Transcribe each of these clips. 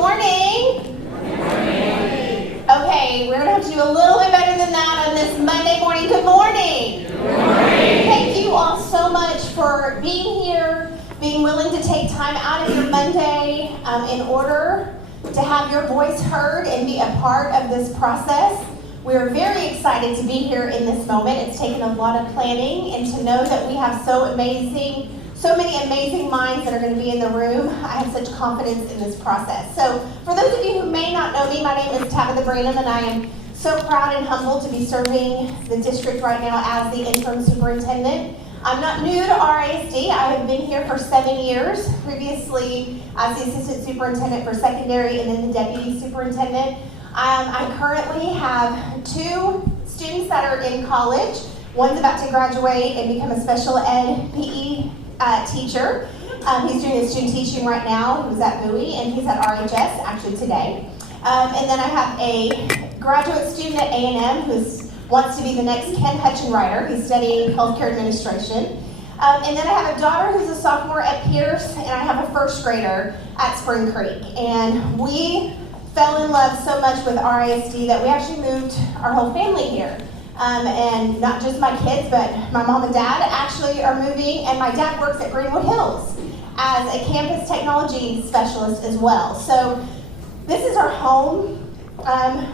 morning. Good morning. Okay, we're going to have to do a little bit better than that on this Monday morning. Good morning. Good morning. Thank you all so much for being here, being willing to take time out of your Monday in order to have your voice heard and be a part of this process. We're very excited to be here in this moment. It's taken a lot of planning, and to know that we have so many amazing minds that are going to be in the room. I have such confidence in this process. So for those of you who may not know me, my name is Tabitha Branham, and I am so proud and humbled to be serving the district right now as the interim superintendent. I'm not new to RISD. I have been here for 7 years, previously as the assistant superintendent for secondary and then the deputy superintendent. I currently have 2 students that are in college. One's about to graduate and become a special ed PE teacher. He's doing his student teaching right now. He was at Bowie and he's at RHS actually today. And then I have a graduate student at A&M who wants to be the next Ken Hutchinwriter. He's studying healthcare administration. And then I have a daughter who's a sophomore at Pierce, and I have a first grader at Spring Creek. And we fell in love so much with RISD that we actually moved our whole family here. And not just my kids, but my mom and dad actually are moving, and my dad works at Greenwood Hills as a campus technology specialist as well. So this is our home.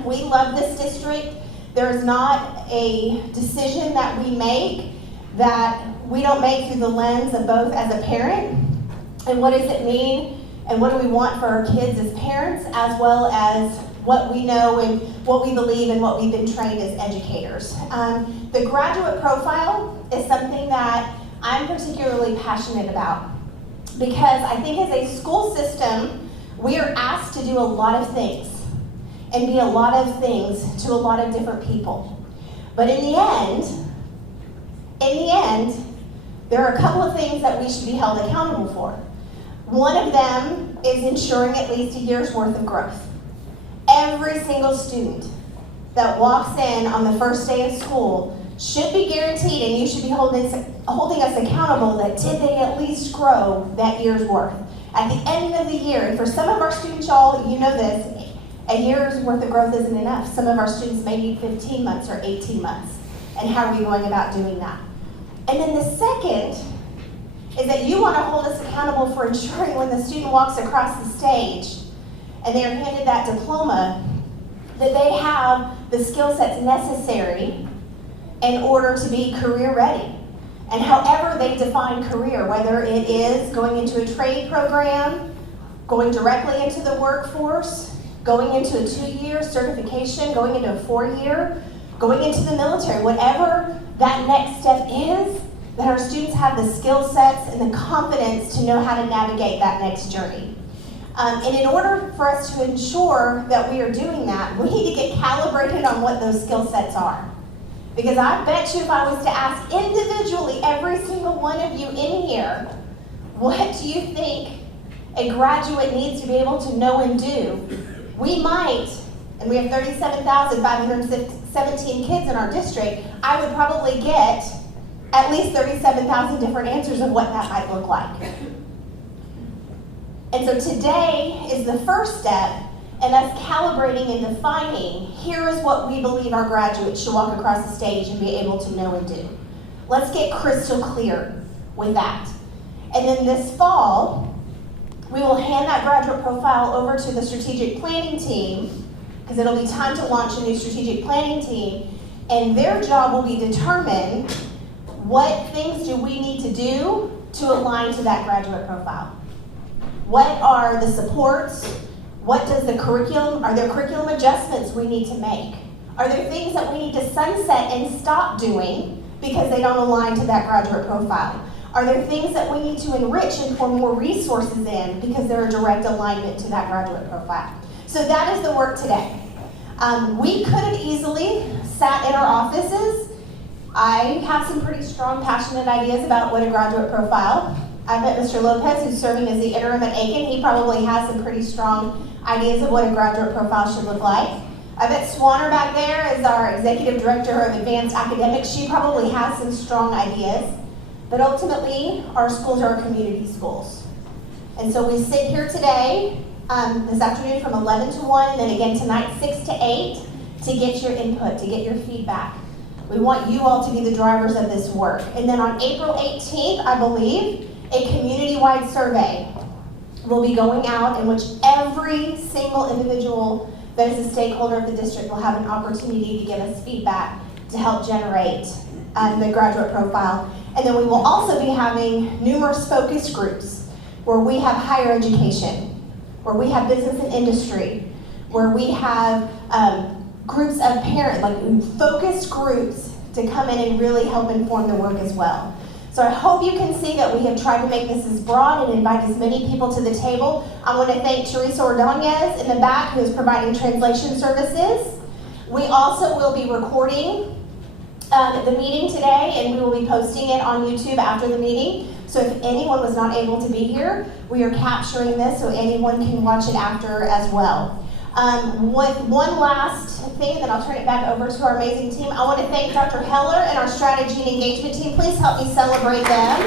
We love this district. There is not a decision that we make that we don't make through the lens of both as a parent and what does it mean and what do we want for our kids as parents, as well as what we know and what we believe and what we've been trained as educators. The graduate profile is something that I'm particularly passionate about because I think as a school system, we are asked to do a lot of things and be a lot of things to a lot of different people. But in the end, there are a couple of things that we should be held accountable for. One of them is ensuring at least a year's worth of growth. Every single student that walks in on the first day of school should be guaranteed, and you should be holding us accountable, that did they at least grow that year's worth. At the end of the year, and for some of our students, y'all, you know this, a year's worth of growth isn't enough. Some of our students may need 15 months or 18 months. And how are we going about doing that? And then the second is that you want to hold us accountable for ensuring when the student walks across the stage and they are handed that diploma, that they have the skill sets necessary in order to be career ready. And however they define career, whether it is going into a trade program, going directly into the workforce, going into a 2-year certification, going into a 4-year, going into the military, whatever that next step is, that our students have the skill sets and the confidence to know how to navigate that next journey. And in order for us to ensure that we are doing that, we need to get calibrated on what those skill sets are. Because I bet you if I was to ask individually every single one of you in here, what do you think a graduate needs to be able to know and do? We might, and we have 37,517 kids in our district, I would probably get at least 37,000 different answers of what that might look like. And so today is the first step in us calibrating and defining, here is what we believe our graduates should walk across the stage and be able to know and do. Let's get crystal clear with that. And then this fall, we will hand that graduate profile over to the strategic planning team, because it'll be time to launch a new strategic planning team, and their job will be determine what things do we need to do to align to that graduate profile. What are the supports? What does the curriculum, are there curriculum adjustments we need to make? Are there things that we need to sunset and stop doing because they don't align to that graduate profile? Are there things that we need to enrich and pour more resources in because they're a direct alignment to that graduate profile? So that is the work today. We could have easily sat in our offices. I have some pretty strong, passionate ideas about what a graduate profile. I met Mr. Lopez, who's serving as the interim at Aiken. He probably has some pretty strong ideas of what a graduate profile should look like. I bet Swanner back there is our executive director of advanced academics. She probably has some strong ideas. But ultimately, our schools are our community schools. And so we sit here today this afternoon from 11 to 1, and then again tonight 6 to 8 to get your input, to get your feedback. We want you all to be the drivers of this work. And then on April 18th, I believe, a community-wide survey will be going out in which every single individual that is a stakeholder of the district will have an opportunity to give us feedback to help generate the graduate profile. And then we will also be having numerous focus groups where we have higher education, where we have business and industry, where we have groups of parents, like focused groups to come in and really help inform the work as well. So I hope you can see that we have tried to make this as broad and invite as many people to the table. I want to thank Teresa Ordonez in the back, who is providing translation services. We also will be recording the meeting today, and we will be posting it on YouTube after the meeting. So if anyone was not able to be here, we are capturing this so anyone can watch it after as well. With one last thing, and then I'll turn it back over to our amazing team. I want to thank Dr. Heller and our strategy and engagement team. Please help me celebrate them.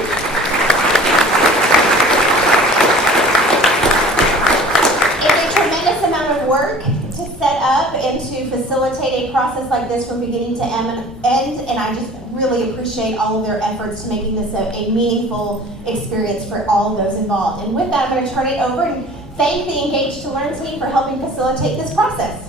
It's a tremendous amount of work to set up and to facilitate a process like this from beginning to end, and I just really appreciate all of their efforts to making this a meaningful experience for all of those involved. And with that, I'm going to turn it over and thank the Engage to Learn team for helping facilitate this process.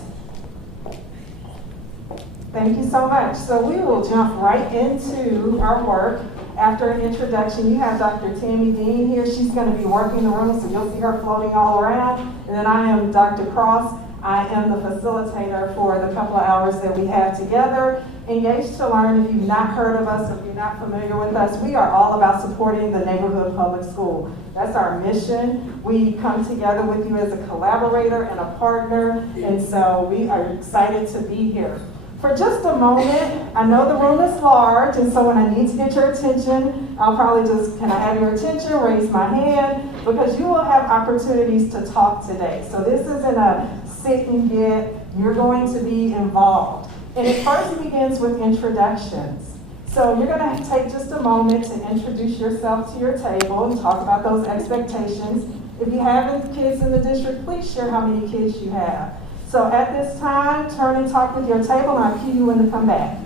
Thank you so much. So we will jump right into our work. After an introduction, you have Dr. Tammy Dean here. She's going to be working the room, so you'll see her floating all around. And then I am Dr. Cross. I am the facilitator for the couple of hours that we have together. Engage to Learn, if you've not heard of us, if you're not familiar with us, we are all about supporting the neighborhood public school. That's our mission. We come together with you as a collaborator and a partner, and so we are excited to be here. For just a moment, I know the room is large, and so when I need to get your attention, I'll probably just, can I have your attention, raise my hand, because you will have opportunities to talk today. So this isn't a sit and get, you're going to be involved. And it first begins with introductions. So you're going to take just a moment to introduce yourself to your table and talk about those expectations. If you have kids in the district, please share how many kids you have. So at this time, turn and talk with your table, and I'll cue you when to come back.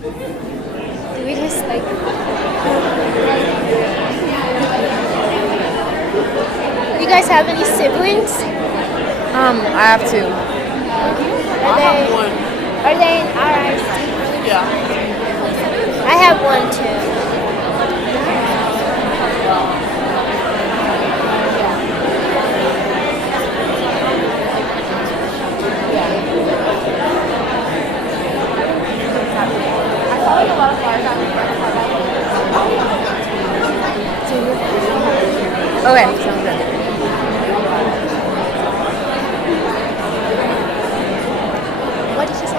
Do we just like... Do you guys have any siblings? I have two. Are they in RIC? Yeah. I have one too. Okay, sounds good. What did she say?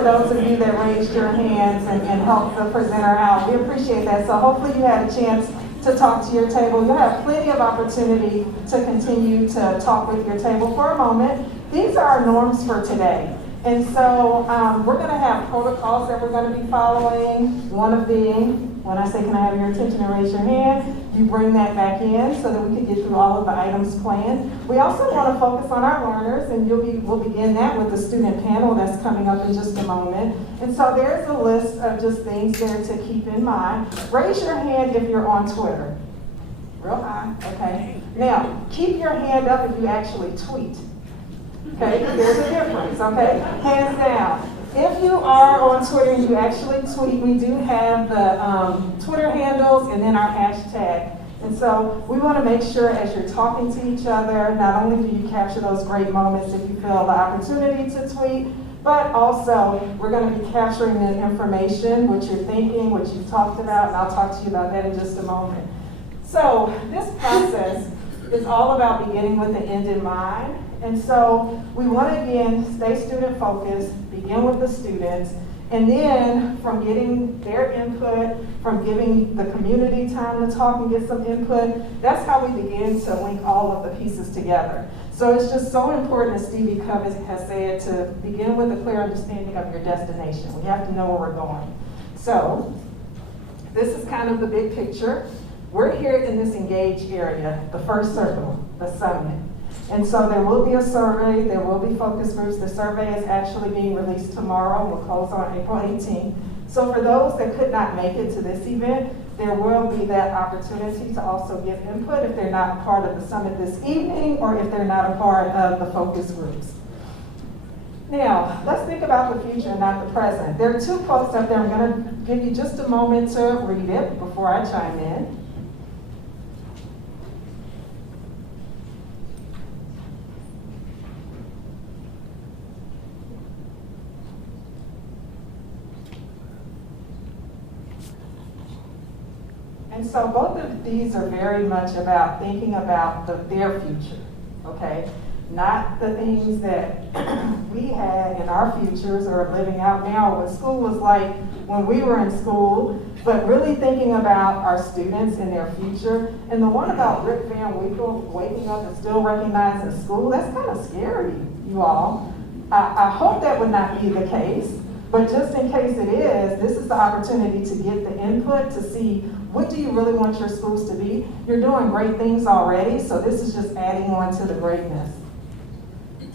for those of you that raised your hands and helped the presenter out. We appreciate that. So hopefully you had a chance to talk to your table. You'll have plenty of opportunity to continue to talk with your table for a moment. These are our norms for today. And so we're going to have protocols that we're going to be following. One of being, when I say, can I have your attention and raise your hand, you bring that back in so that we can get through all of the items planned. We also want to focus on our learners, and we'll begin that with the student panel that's coming up in just a moment. And so there's a list of just things there to keep in mind. Raise your hand if you're on Twitter. Real high, okay. Now, keep your hand up if you actually tweet. Okay, there's a difference, okay? Hands down. If you are on Twitter and you actually tweet, we do have the Twitter handles and then our hashtag. And so we want to make sure as you're talking to each other, not only do you capture those great moments if you feel the opportunity to tweet, but also we're going to be capturing the information, what you're thinking, what you've talked about, and I'll talk to you about that in just a moment. So this process is all about beginning with the end in mind. And so we want to, again, stay student focused, begin with the students, and then from getting their input, from giving the community time to talk and get some input, that's how we begin to link all of the pieces together. So it's just so important, as Stevie Covey has said, to begin with a clear understanding of your destination. We have to know where we're going. So this is kind of the big picture. We're here in this engaged area, the first circle, the summit. And so there will be a survey, there will be focus groups. The survey is actually being released tomorrow. We'll close on April 18th. So for those that could not make it to this event, there will be that opportunity to also give input if they're not a part of the summit this evening or if they're not a part of the focus groups. Now, let's think about the future, not the present. There are two quotes up there. I'm going to give you just a moment to read it before I chime in. And so both of these are very much about thinking about their future, okay? Not the things that we had in our futures or living out now, or what school was like when we were in school, but really thinking about our students and their future. And the one about Rip Van Winkle waking up and still recognizing school, that's kind of scary, you all. I hope that would not be the case, but just in case it is, this is the opportunity to get the input to see what do you really want your schools to be. You're doing great things already, so this is just adding on to the greatness.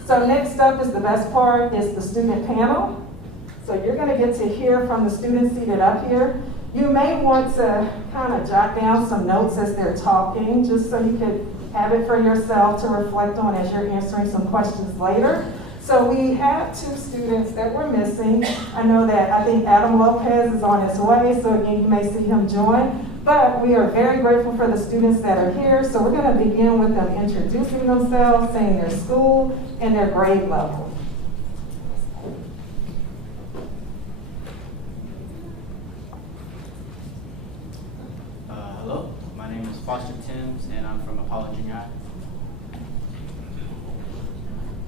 So next up is the best part, is the student panel. So you're going to get to hear from the students seated up here. You may want to kind of jot down some notes as they're talking, just so you could have it for yourself to reflect on as you're answering some questions later. So we have two students that we're missing. I know that I think Adam Lopez is on his way, so again, you may see him join. But we are very grateful for the students that are here. So we're going to begin with them introducing themselves, saying their school and their grade level. Hello, my name is Foster Timms, and I'm from Apollo Junior High.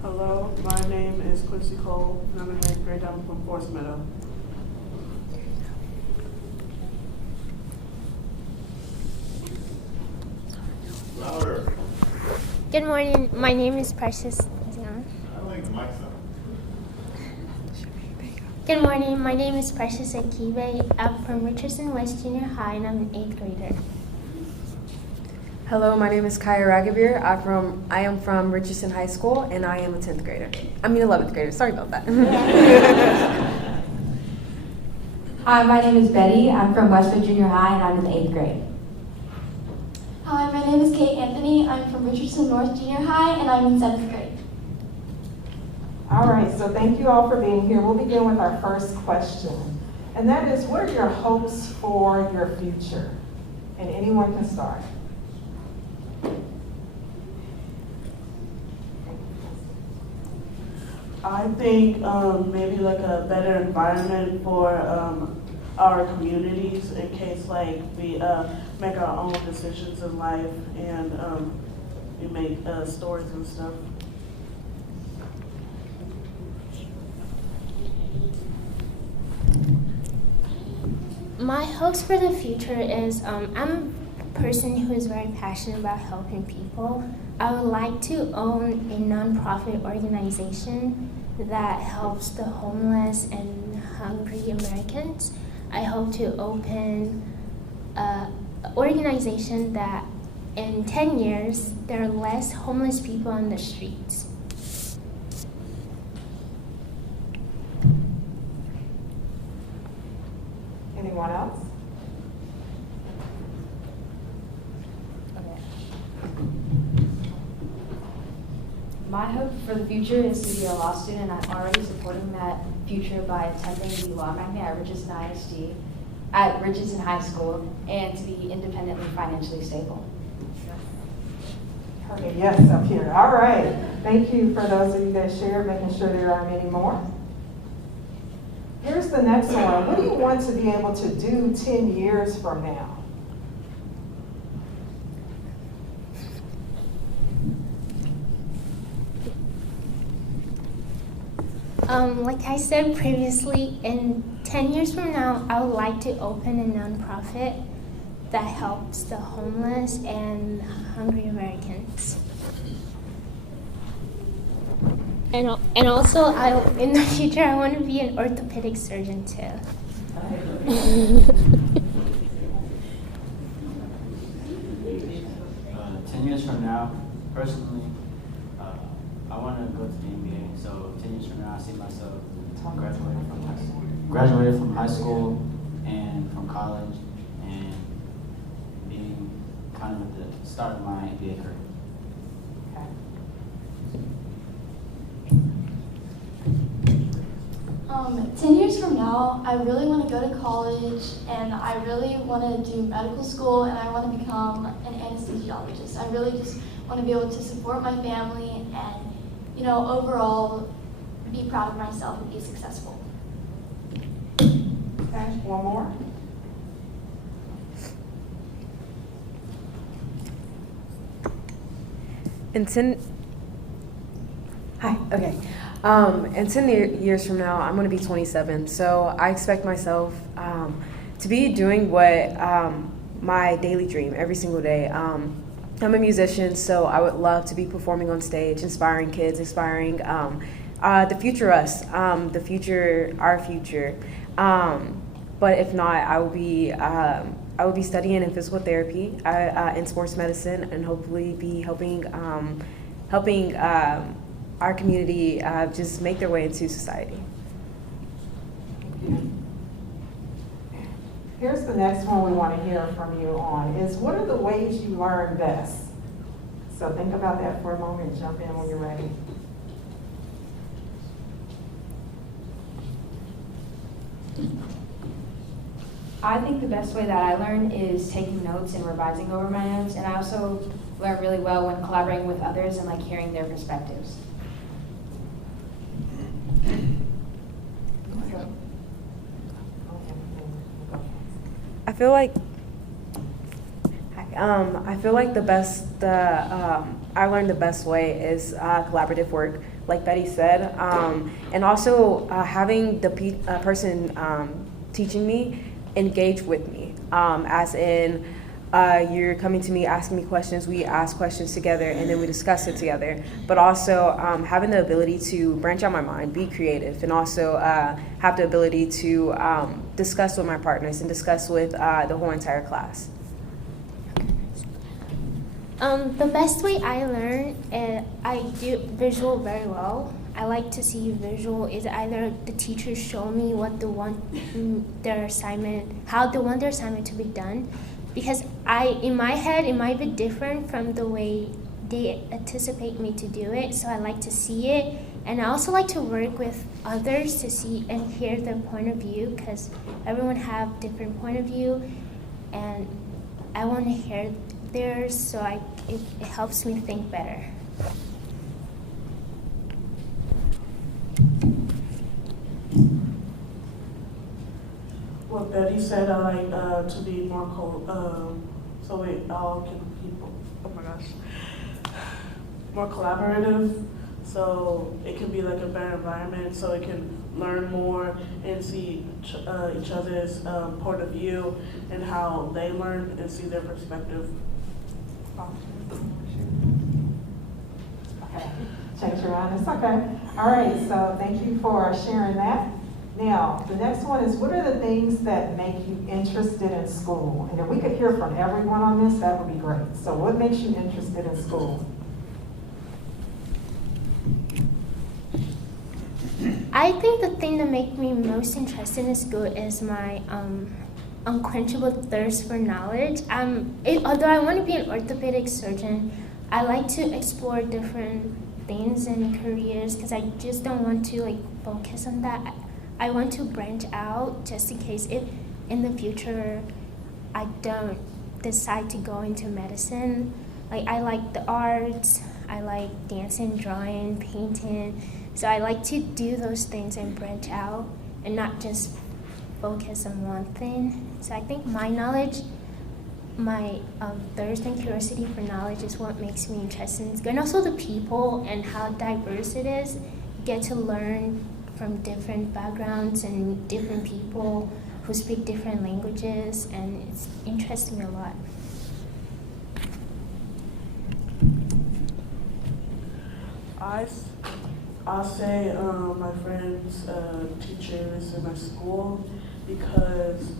Hello, my name is Quincy Cole, and I'm in 8th grade. I'm from Forest Meadow. Louder. Good morning. My name is Precious. I like the mic sound. Good morning. My name is Precious Akibe. I'm from Richardson West Junior High, and I'm an 8th grader. Hello, my name is Kaya Ragavir. I am from Richardson High School, and I am a 10th grader. 11th grader. Sorry about that. Hi, my name is Betty. I'm from Westwood Junior High, and I'm in the 8th grade. Hi, my name is Kate Anthony. I'm from Richardson North Junior High, and I'm in 7th grade. All right, so thank you all for being here. We'll begin with our first question. And that is, what are your hopes for your future? And anyone can start. I think maybe like a better environment for our communities in case like we make our own decisions in life and we make stories and stuff. My hopes for the future is I'm a person who is very passionate about helping people. I would like to own a nonprofit organization that helps the homeless and hungry Americans. I hope to open an organization that in 10 years there are less homeless people on the streets. Anyone else? My hope for the future is to be a law student. I'm already supporting that future by attending the law magnet at Richardson High School, and to be independently financially stable. Heard a yes up here. All right. Thank you for those of you that shared, making sure there are many more. Here's the next one. What do you want to be able to do 10 years from now? Like I said previously, in 10 years from now, I would like to open a nonprofit that helps the homeless and hungry Americans. And also, in the future, I want to be an orthopedic surgeon too. 10 years from now, personally, I want to go to the NBA. So 10 years from now, I see myself graduated from high school and from college, and being kind of at the start of my NBA career. 10 years from now, I really want to go to college, and I really want to do medical school, and I want to become an anesthesiologist. I really just want to be able to support my family and, overall be proud of myself and be successful. Okay, one more. In 10 years from now, I'm going to be 27. So I expect myself to be doing what my daily dream every single day. I'm a musician, so I would love to be performing on stage, inspiring kids, inspiring the future us, the future, our future. But if not, I will be studying in physical therapy, in sports medicine, and hopefully be helping our community just make their way into society. Here's the next one we want to hear from you on is what are the ways you learn best? So think about that for a moment and jump in when you're ready. I think the best way that I learn is taking notes and revising over my notes, and I also learn really well when collaborating with others and like hearing their perspectives. I feel like I learned the best way is collaborative work, like Betty said, and also having the person teaching me engage with me, as in you're coming to me asking me questions, we ask questions together, and then we discuss it together. But also having the ability to branch out my mind, be creative, and also have the ability to discuss with my partners and discuss with the whole entire class. The best way I learn, I do visual very well. I like to see visual is either the teachers show me how they want their assignment to be done, because in my head it might be different from the way they anticipate me to do it. So I like to see it, and I also like to work with others to see and hear their point of view, because everyone have different point of view, and I want to hear theirs, so it helps me think better. What Betty said, I like to be more so we all can people. Oh my gosh, more collaborative. So it can be like a better environment. So it can learn more and see each other's point of view and how they learn and see their perspective. Okay, change your mind, it's okay. All right, so thank you for sharing that. Now, the next one is, what are the things that make you interested in school? And if we could hear from everyone on this, that would be great. So what makes you interested in school? I think the thing that makes me most interested in school is my unquenchable thirst for knowledge. Although I want to be an orthopedic surgeon, I like to explore different things and careers because I just don't want to focus on that. I want to branch out just in case if in the future I don't decide to go into medicine. I like the arts, I like dancing, drawing, painting. So I like to do those things and branch out and not just focus on one thing. So I think my knowledge, my thirst and curiosity for knowledge is what makes me interested in school. And also the people and how diverse it is. You get to learn from different backgrounds and different people who speak different languages, and it's interesting a lot. I'll say my friends, teachers in my school, because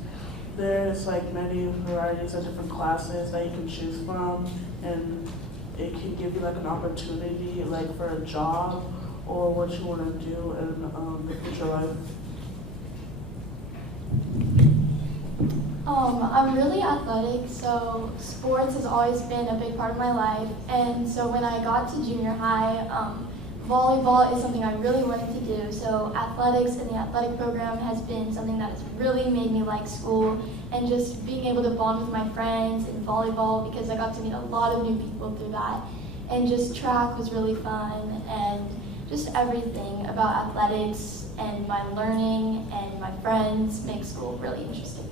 there's many varieties of different classes that you can choose from, and it can give you an opportunity for a job or what you want to do in the future life. I'm really athletic, so sports has always been a big part of my life. And so when I got to junior high, volleyball is something I really wanted to do. So athletics and the athletic program has been something that has really made me like school, and just being able to bond with my friends in volleyball, because I got to meet a lot of new people through that. And just track was really fun, and just everything about athletics and my learning and my friends make school really interesting.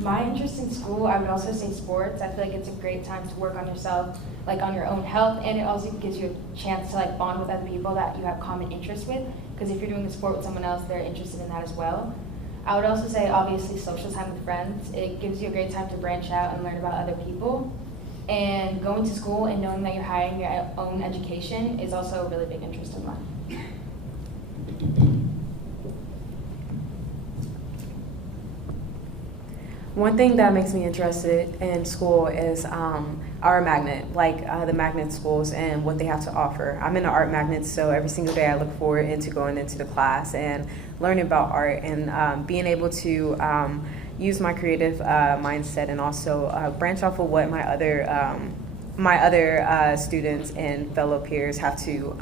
My interest in school, I would also say sports. I feel like it's a great time to work on yourself, on your own health, and it also gives you a chance to bond with other people that you have common interests with, because if you're doing a sport with someone else, they're interested in that as well. I would also say, obviously, social time with friends. It gives you a great time to branch out and learn about other people. And going to school and knowing that you're hiring your own education is also a really big interest of mine. One thing that makes me interested in school is our magnet, the magnet schools and what they have to offer. I'm in the art magnet, so every single day I look forward into going into the class and learning about art and being able to use my creative mindset and also branch off of what my other students and fellow peers have to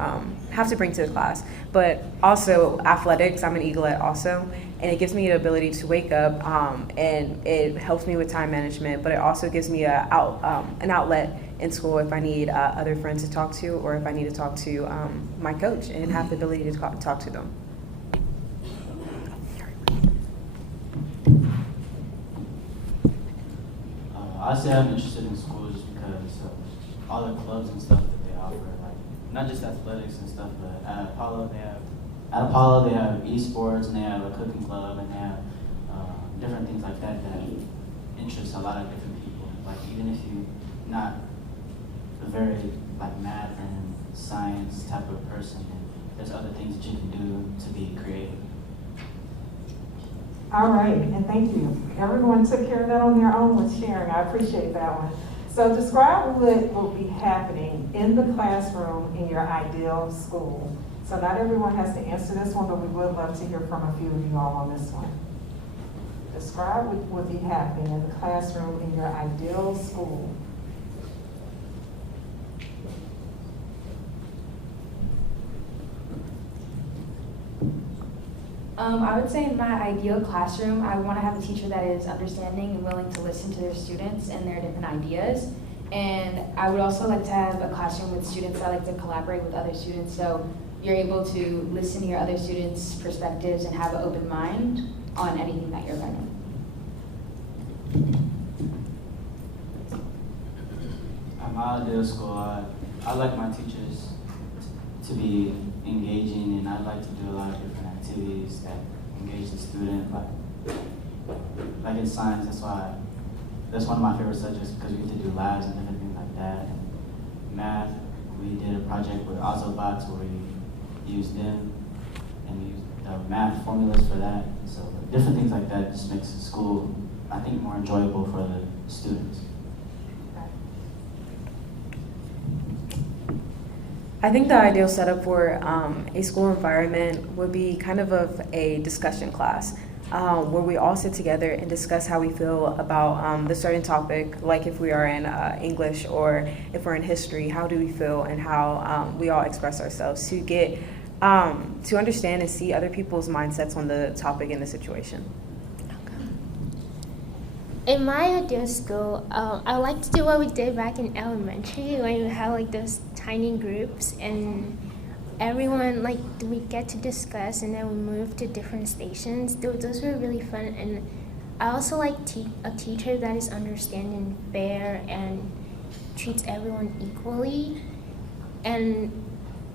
bring to the class. But also athletics, I'm an eaglet also, and it gives me the ability to wake up and it helps me with time management, but it also gives me an outlet in school if I need other friends to talk to, or if I need to talk to my coach and have the ability to talk to them. I say I'm interested in school just because of all the clubs and stuff that they offer, not just athletics and stuff, but at Apollo they have esports, and they have a cooking club, and they have different things like that that interest a lot of different people. Even if you're not a very math and science type of person, there's other things that you can do to be creative. All right, and thank you. Everyone took care of that on their own with sharing. I appreciate that one. So describe what will be happening in the classroom in your ideal school. So not everyone has to answer this one, but we would love to hear from a few of you all on this one. Describe what would be happening in the classroom in your ideal school. I would say in my ideal classroom, I want to have a teacher that is understanding and willing to listen to their students and their different ideas. And I would also like to have a classroom with students that like to collaborate with other students, so you're able to listen to your other students' perspectives and have an open mind on anything that you're learning. my ideal school, I like my teachers to be engaging, and I'd like to do a lot of different activities that engage the student, like in science. That's one of my favorite subjects because we get to do labs and different things like that. And math, we did a project with Autobots where we used them and used the math formulas for that. So different things like that just makes school, I think, more enjoyable for the students. I think the ideal setup for a school environment would be kind of a discussion class where we all sit together and discuss how we feel about the certain topic, like if we are in English or if we're in history, how do we feel and how we all express ourselves to get to understand and see other people's mindsets on the topic and the situation. In my ideal school, I like to do what we did back in elementary when we had like those tiny groups and everyone like we get to discuss and then we move to different stations. Those were really fun, and I also like a teacher that is understanding, fair, and treats everyone equally, and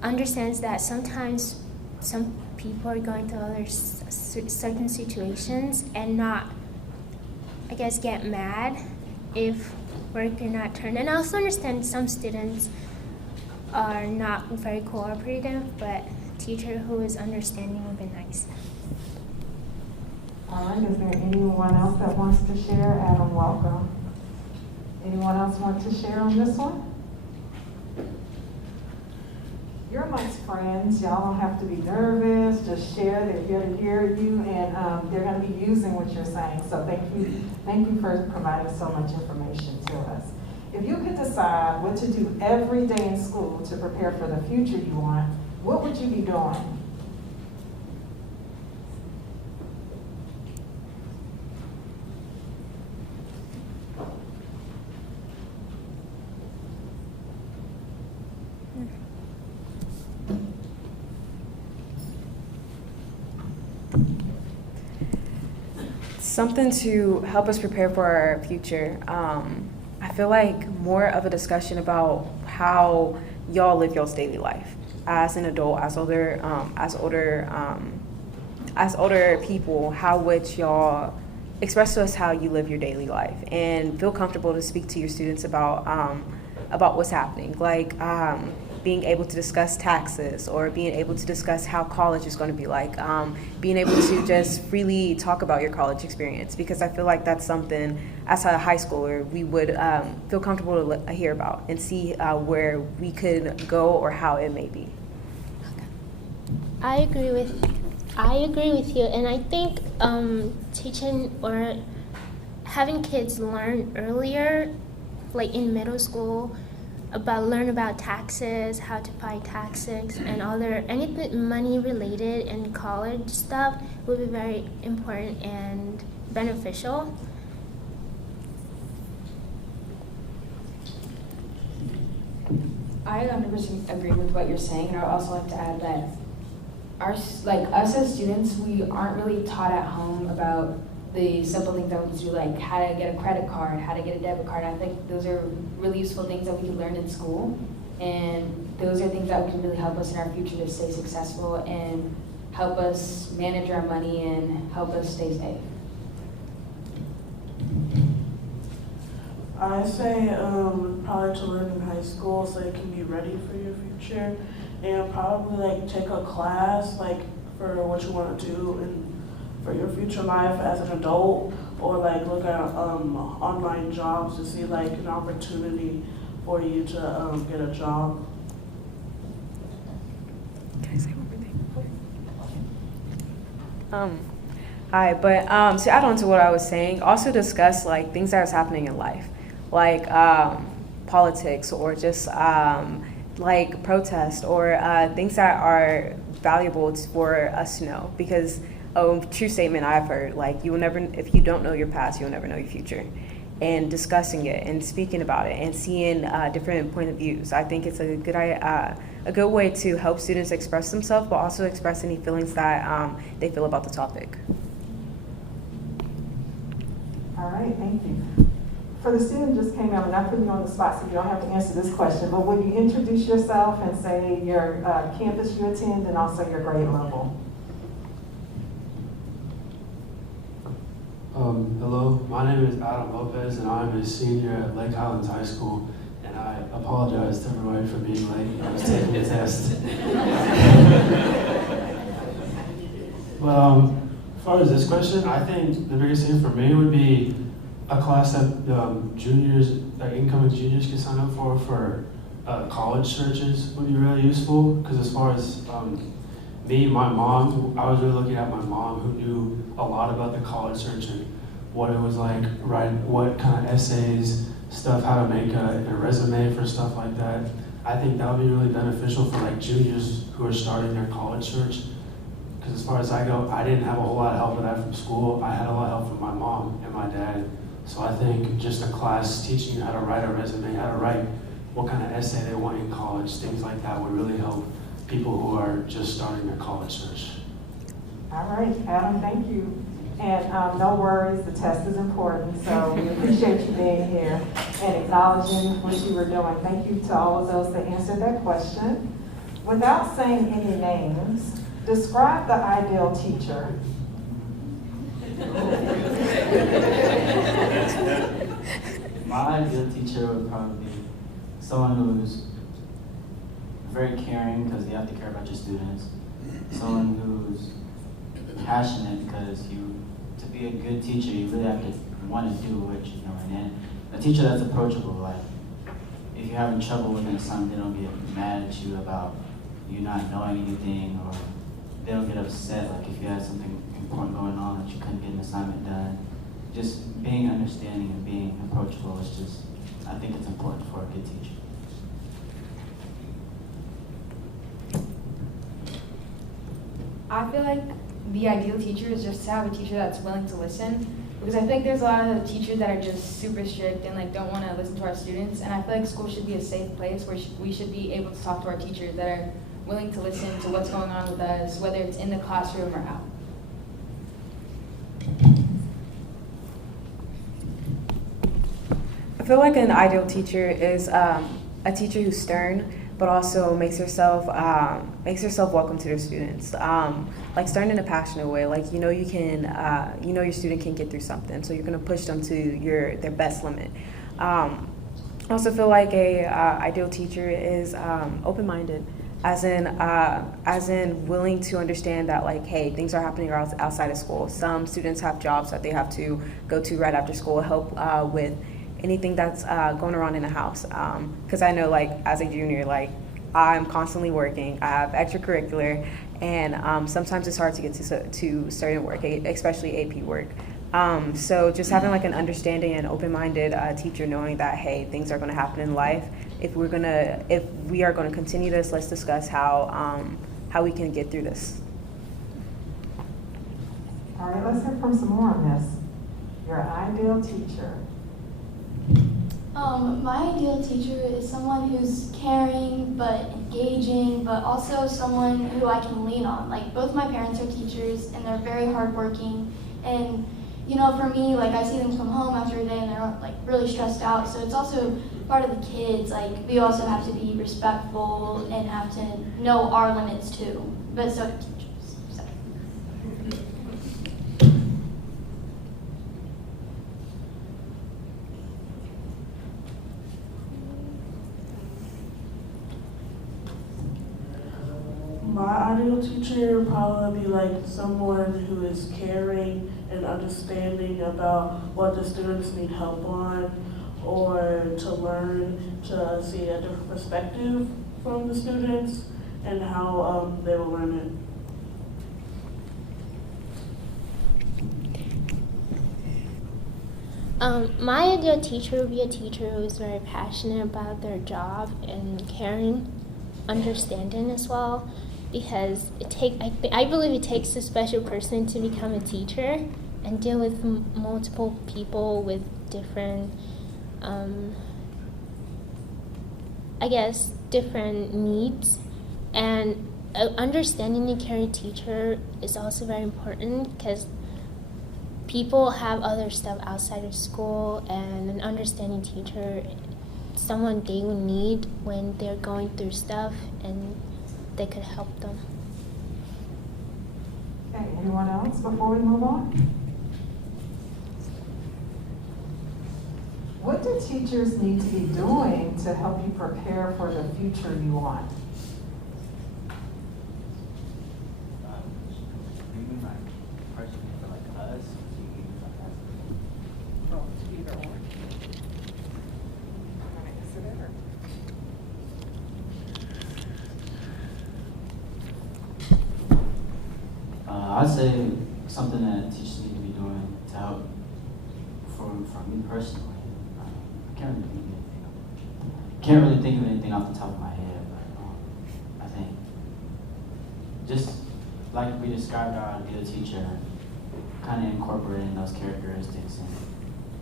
understands that sometimes some people are going through other certain situations and not, I guess, get mad if work are not turned. And I also understand some students are not very cooperative, but a teacher who is understanding would be nice. All right, is there anyone else that wants to share? Adam, welcome. Anyone else want to share on this one? You're amongst friends. Y'all don't have to be nervous. Just share. They're here to hear you, and they're going to be using what you're saying. So thank you for providing so much information to us. If you could decide what to do every day in school to prepare for the future you want, what would you be doing? Something to help us prepare for our future. I feel like more of a discussion about how y'all live y'all's daily life as an adult, as older people. How would y'all express to us how you live your daily life, and feel comfortable to speak to your students about what's happening, like being able to discuss taxes or being able to discuss how college is going to be like, being able to just freely talk about your college experience, because I feel like that's something as a high schooler we would feel comfortable to hear about and see where we could go or how it may be. I agree with you, and I think teaching or having kids learn earlier, like in middle school, learn about taxes, how to pay taxes, and anything money related and college stuff would be very important and beneficial. I 100% agree with what you're saying, and I would also like to add that us as students, we aren't really taught at home about the simple things that we can do, like how to get a credit card, how to get a debit card. I think those are really useful things that we can learn in school, and those are things that can really help us in our future to stay successful and help us manage our money and help us stay safe. I say probably to learn in high school so you can be ready for your future, and probably like take a class like for what you want to do and for your future life as an adult, or like look at online jobs to see like an opportunity for you to get a job. Can I say one more thing? Hi, but to add on to what I was saying, also discuss like things that is happening in life, like politics or just like protest or things that are valuable for us to know, because true statement I've heard, like you will never, if you don't know your past, you'll never know your future. And discussing it and speaking about it and seeing different point of views, I think it's a good way to help students express themselves, but also express any feelings that they feel about the topic. All right, thank you. For the student just came in, I'm not putting you on the spot, so you don't have to answer this question, but will you introduce yourself and say your campus you attend and also your grade level? Hello, my name is Adam Lopez, and I'm a senior at Lake Highlands High School. And I apologize to everybody for being late. I was taking a test. But as far as this question, I think the biggest thing for me would be a class that juniors, like incoming juniors, can sign up for college searches would be really useful. Because as far as me, my mom, I was really looking at my mom, who knew a lot about the college search and what it was like, right? What kind of essays, stuff, how to make a resume for stuff like that. I think that would be really beneficial for like juniors who are starting their college search. Because as far as I go, I didn't have a whole lot of help with that from school. I had a lot of help from my mom and my dad. So I think just a class teaching you how to write a resume, how to write what kind of essay they want in college, things like that would really help people who are just starting their college search. All right, Adam, thank you. And no worries, the test is important, so we appreciate you being here and acknowledging what you were doing. Thank you to all of those that answered that question. Without saying any names, describe the ideal teacher. My ideal teacher would probably be someone who's very caring because you have to care about your students. Someone who's passionate because to be a good teacher, you really have to want to do what you know. And then a teacher that's approachable, like if you're having trouble with an assignment, they don't get mad at you about you not knowing anything, or they don't get upset like if you had something important going on that you couldn't get an assignment done. Just being understanding and being approachable is just, I think it's important for a good teacher. I feel like the ideal teacher is just to have a teacher that's willing to listen, because I think there's a lot of teachers that are just super strict and like don't want to listen to our students, and I feel like school should be a safe place where we should be able to talk to our teachers that are willing to listen to what's going on with us, whether it's in the classroom or out. I feel like an ideal teacher is a teacher who's stern, but also makes herself welcome to their students. Like stern in a passionate way. Like you can, your student can get through something, so you're gonna push them to their best limit. I also feel like a ideal teacher is open-minded, as in willing to understand that like, hey, things are happening outside of school. Some students have jobs that they have to go to right after school, help with anything that's going around in the house. Because I know, like, as a junior, like, I'm constantly working. I have extracurricular, and sometimes it's hard to get to certain work, especially AP work. So just having like an understanding and open-minded teacher, knowing that, hey, things are going to happen in life. If we are going to continue this, let's discuss how we can get through this. All right, let's hear from some more on this. Your ideal teacher. My ideal teacher is someone who's caring but engaging, but also someone who I can lean on. Like, both my parents are teachers and they're very hardworking, and for me, like, I see them come home after a day and they're like really stressed out. So it's also part of the kids. Like, we also have to be respectful and have to know our limits too. But so do teachers. So. My ideal teacher would probably be like someone who is caring and understanding about what the students need help on, or to learn to see a different perspective from the students and how they will learn it. My ideal teacher would be a teacher who is very passionate about their job and caring, understanding as well, because I believe it takes a special person to become a teacher and deal with multiple people with different, different needs. And understanding and caring teacher is also very important, because people have other stuff outside of school, and an understanding teacher, someone they will need when they're going through stuff, and they could help them. Okay, anyone else before we move on? What do teachers need to be doing to help you prepare for the future you want? You mean like personally for like us? You mean like us? Oh, either or. All right, consider it. I'd say something that teachers need to be doing to help for me personally. I can't really think of anything off the top of my head, but I think just like we described how to be a teacher, kind of incorporating those characteristics in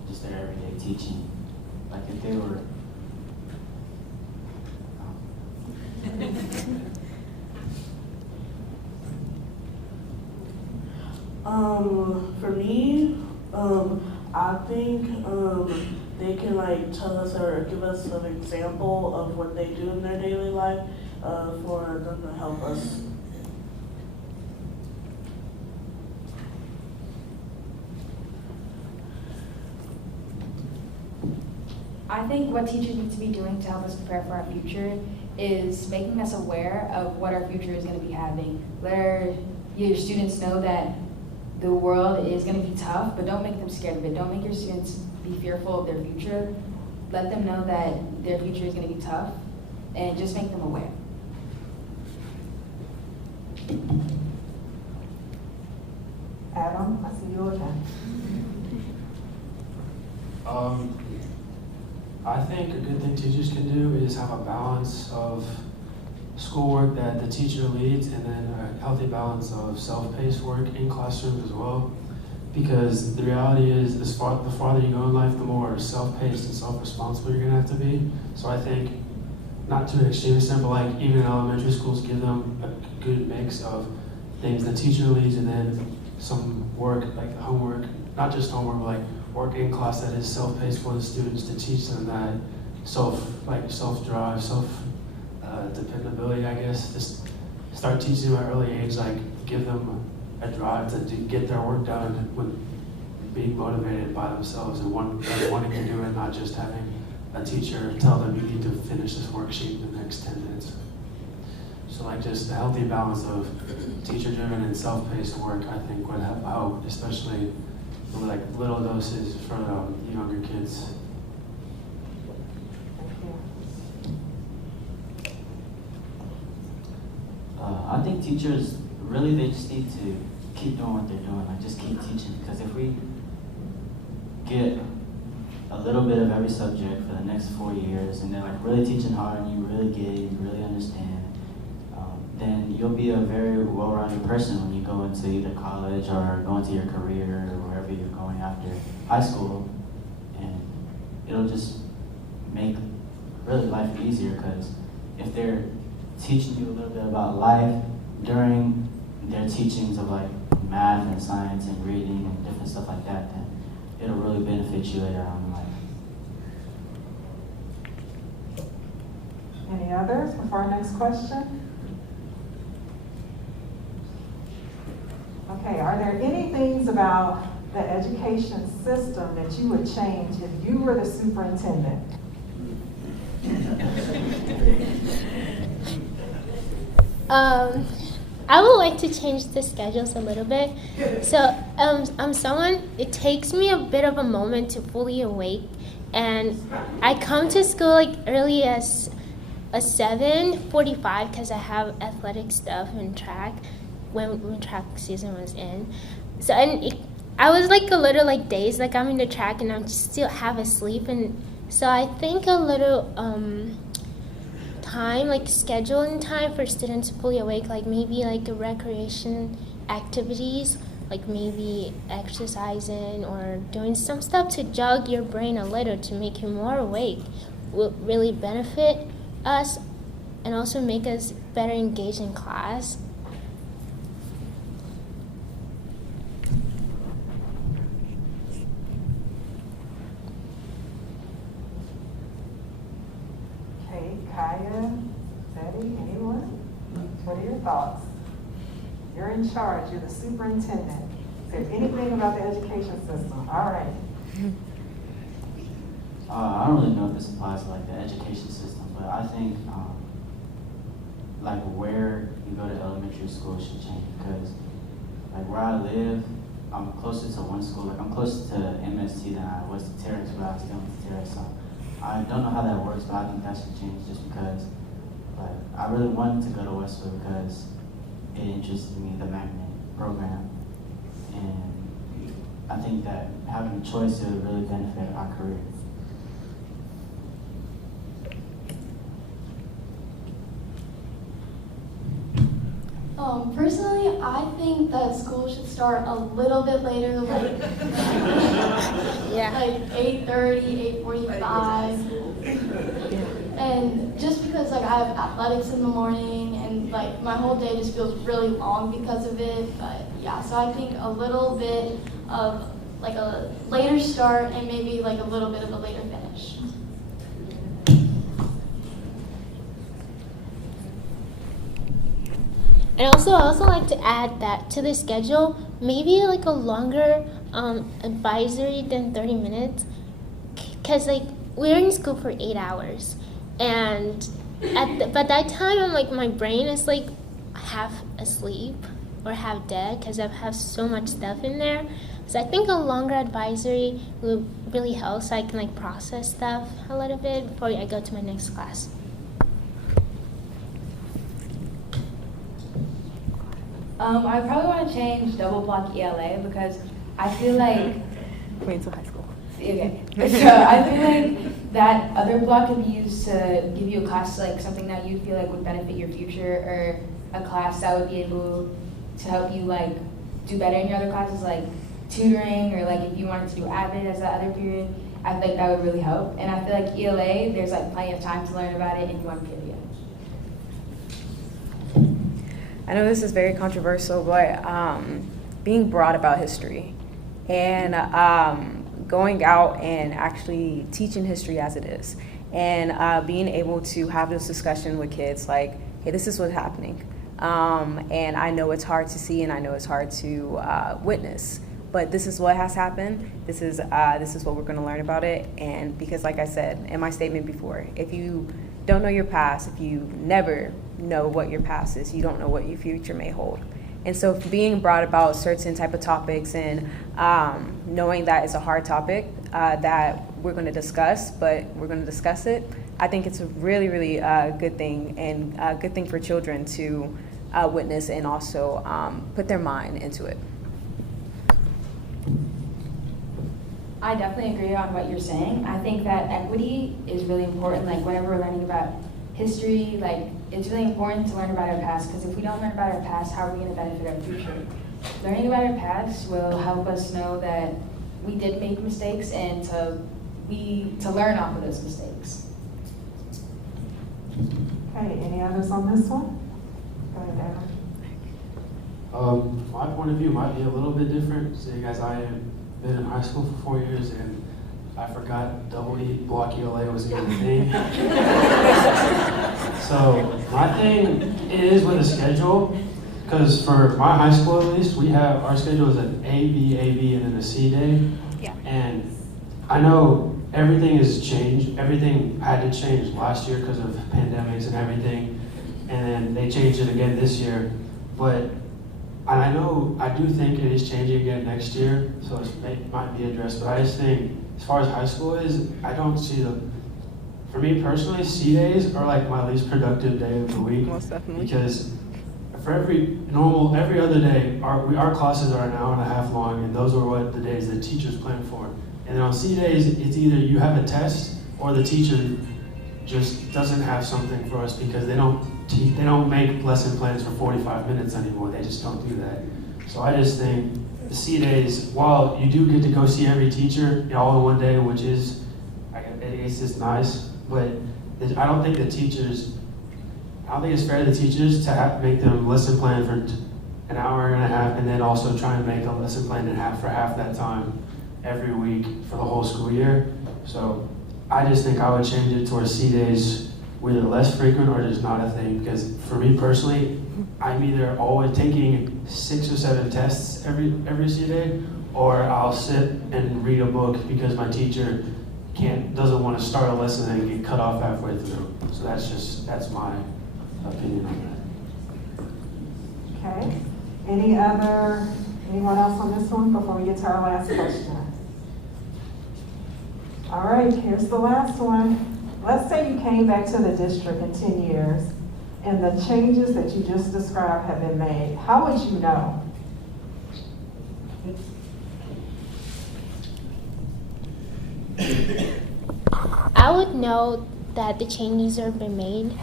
just their everyday teaching. Like if they were For me, I think they can like tell us or give us an example of what they do in their daily life for them to help us. I think what teachers need to be doing to help us prepare for our future is making us aware of what our future is going to be having. Let your students know that the world is going to be tough, but don't make them scared of it. Don't make your students be fearful of their future. Let them know that their future is going to be tough, and just make them aware. Adam, I see you again. I think a good thing teachers can do is have a balance of schoolwork that the teacher leads and then a healthy balance of self-paced work in classrooms as well. Because the reality is, the farther you go in life, the more self-paced and self-responsible you're gonna have to be. So I think, not to an extreme extent, but like even in elementary schools, give them a good mix of things the teacher leads and then some work, like homework, not just homework, but like work in class that is self-paced for the students to teach them that self-drive, dependability, I guess. Just start teaching them at an early age, like give them a drive to get their work done when being motivated by themselves and wanting to do it, not just having a teacher tell them you need to finish this worksheet in the next 10 minutes. So like just a healthy balance of teacher-driven and self-paced work, I think would help, especially like little doses for younger kids. I think teachers really, they just need to keep doing what they're doing, like just keep teaching. Because if we get a little bit of every subject for the next 4 years, and they're like really teaching hard, and you really get it, you really understand, then you'll be a very well-rounded person when you go into either college or go into your career or wherever you're going after high school. And it'll just make really life easier, because if they're teaching you a little bit about life during their teachings of like math and science and reading and different stuff like that, then it'll really benefit you later on in life. Any others before our next question? Okay, are there any things about the education system that you would change if you were the superintendent? I would like to change the schedules a little bit. So I'm someone, it takes me a bit of a moment to fully awake, and I come to school like early as a 7:45 because I have athletic stuff and track when track season was in. So I was like a little like dazed, like I'm in the track and I'm still half asleep, and so I think a little time, like scheduling time for students to fully awake, like maybe like a recreation activities, like maybe exercising or doing some stuff to jog your brain a little to make you more awake will really benefit us and also make us better engaged in class. your thoughts? You're in charge, you're the superintendent. Is there anything about the education system? All right. I don't really know if this applies to like the education system, but I think like where you go to elementary school should change because like where I live, I'm closer to one school. Like I'm closer to MST than I was to Terrace, but I was still to Terrace. So I don't know how that works, but I think that should change just because like I really wanted to go to Westwood because it interested me, the magnet program, and I think that having a choice would really benefit our career. Personally, I think that school should start a little bit later, like like 8:30, 8:45. And just because like I have athletics in the morning and like my whole day just feels really long because of it. But yeah, so I think a little bit of like a later start and maybe like a little bit of a later finish. And also, I also like to add that to the schedule, maybe like a longer advisory than 30 minutes, because like we're in school for 8 hours, and by that time, I'm like my brain is like half asleep or half dead because I have so much stuff in there. So I think a longer advisory will really help, so I can like process stuff a little bit before I go to my next class. I probably want to change double block ELA because I feel like Wait until high school. okay. So I feel like that other block could be used to give you a class like something that you feel like would benefit your future, or a class that would be able to help you like do better in your other classes, like tutoring, or like if you wanted to do AVID as that other period. I feel like that would really help. And I feel like ELA, there's like plenty of time to learn about it in one period. I know this is very controversial, but being broad about history and going out and actually teaching history as it is, and being able to have this discussion with kids like, hey, this is what's happening. And I know it's hard to see and I know it's hard to witness, but this is what has happened. This is what we're gonna learn about it. And because like I said in my statement before, if you don't know your past, if you never know what your past is, you don't know what your future may hold. And so being broad about certain type of topics and knowing that it's a hard topic that we're going to discuss, but we're going to discuss it, I think it's a really, really good thing, and a good thing for children to witness and also put their mind into it. I definitely agree on what you're saying. I think that equity is really important. Like whenever we're learning about history, like it's really important to learn about our past, because if we don't learn about our past, how are we going to benefit our future? Learning about our past will help us know that we did make mistakes and to learn off of those mistakes. Okay, any others on this one? Go ahead, Adam. My point of view might be a little bit different. Seeing as I have been in high school for 4 years and I forgot double E block ELA was even a thing. So my thing is with a schedule, because for my high school at least, our schedule is an A, B, and then a C day. Yeah. And I know everything has changed. Everything had to change last year because of pandemics and everything. And then they changed it again this year. But I do think it is changing again next year, so it might be addressed. But I just think, as far as high school is, I don't see for me personally, C days are like my least productive day of the week. Most definitely. Because for every other day, our classes are an hour and a half long, and those are what the days the teachers plan for. And then on C days, it's either you have a test or the teacher just doesn't have something for us because they don't make lesson plans for 45 minutes anymore. They just don't do that. So I just think the C days, while you do get to go see every teacher all in one day, which is, it's just nice, but I don't think it's fair to the teachers to make them lesson plan for an hour and a half and then also try and make a lesson plan for half that time every week for the whole school year. So I just think I would change it towards C days, whether less frequent or just not a thing, because for me personally, I'm either always taking 6 or 7 tests every day, or I'll sit and read a book because my teacher doesn't want to start a lesson and get cut off halfway through. So that's my opinion on that. Okay. Anyone else on this one before we get to our last question? All right, here's the last one. Let's say you came back to the district in 10 years and the changes that you just described have been made. How would you know? I would know that the changes have been made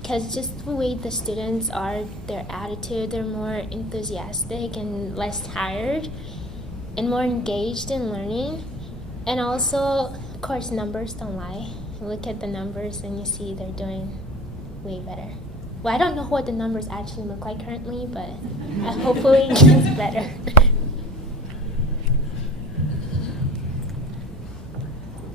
because just the way the students are, their attitude, they're more enthusiastic and less tired and more engaged in learning. And also, of course, numbers don't lie. You look at the numbers and you see they're doing way better. Well, I don't know what the numbers actually look like currently, but hopefully it gets better.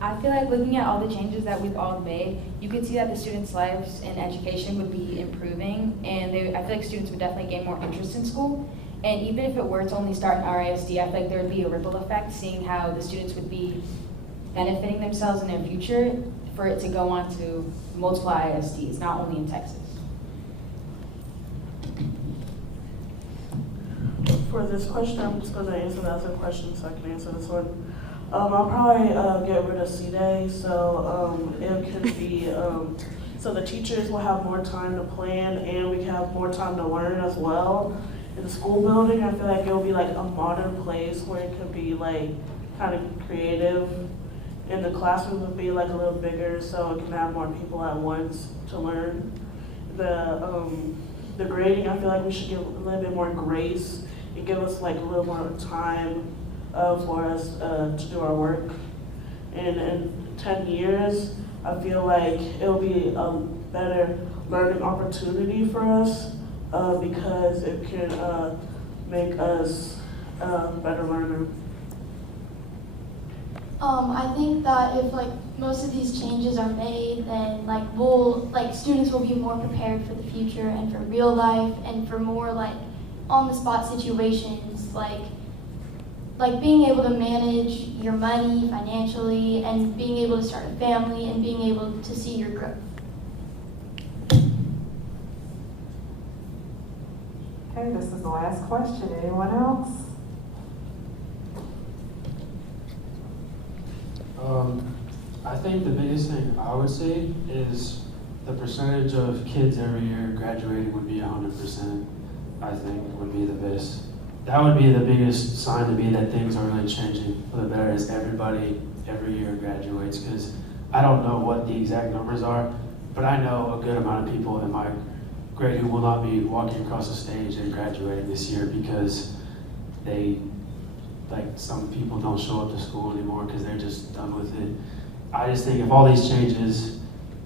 I feel like looking at all the changes that we've all made, you could see that the students' lives in education would be improving, and I feel like students would definitely gain more interest in school. And even if it were to only start in RISD, I feel like there would be a ripple effect, seeing how the students would be benefiting themselves in their future for it to go on to multiple ISDs, not only in Texas. For this question, I'm just going to answer the other question so I can answer this one. I'll probably get rid of C-Day, so it could be, so the teachers will have more time to plan and we can have more time to learn as well. In the school building, I feel like it'll be like a modern place where it could be like kind of creative. And the classroom would be like a little bigger so it can have more people at once to learn. The grading, I feel like we should give a little bit more grace and give us like a little more time for us to do our work. And in 10 years, I feel like it'll be a better learning opportunity for us because it can make us better learners. I think that if like most of these changes are made, then like students will be more prepared for the future and for real life and for more like on the spot situations, like being able to manage your money financially and being able to start a family and being able to see your growth. Okay, this is the last question. Anyone else? I think the biggest thing I would see is the percentage of kids every year graduating would be 100%, I think would be the best. That would be the biggest sign to me that things are really changing for the better is everybody every year graduates, because I don't know what the exact numbers are, but I know a good amount of people in my grade who will not be walking across the stage and graduating this year because some people don't show up to school anymore because they're just done with it. I just think if all these changes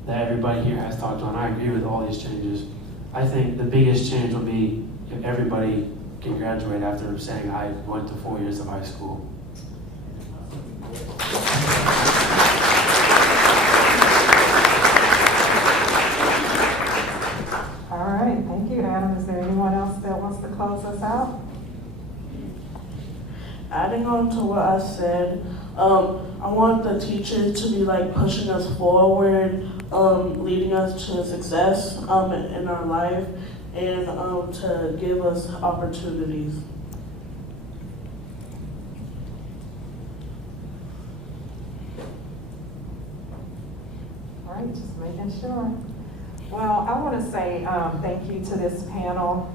that everybody here has talked on, I agree with all these changes. I think the biggest change will be if everybody can graduate after saying I went to 4 years of high school. All right, thank you, Adam. Is there anyone else that wants to close us out? Adding on to what I said, I want the teachers to be like pushing us forward, leading us to success in our life, and to give us opportunities. All right, just making sure. Well, I want to say thank you to this panel.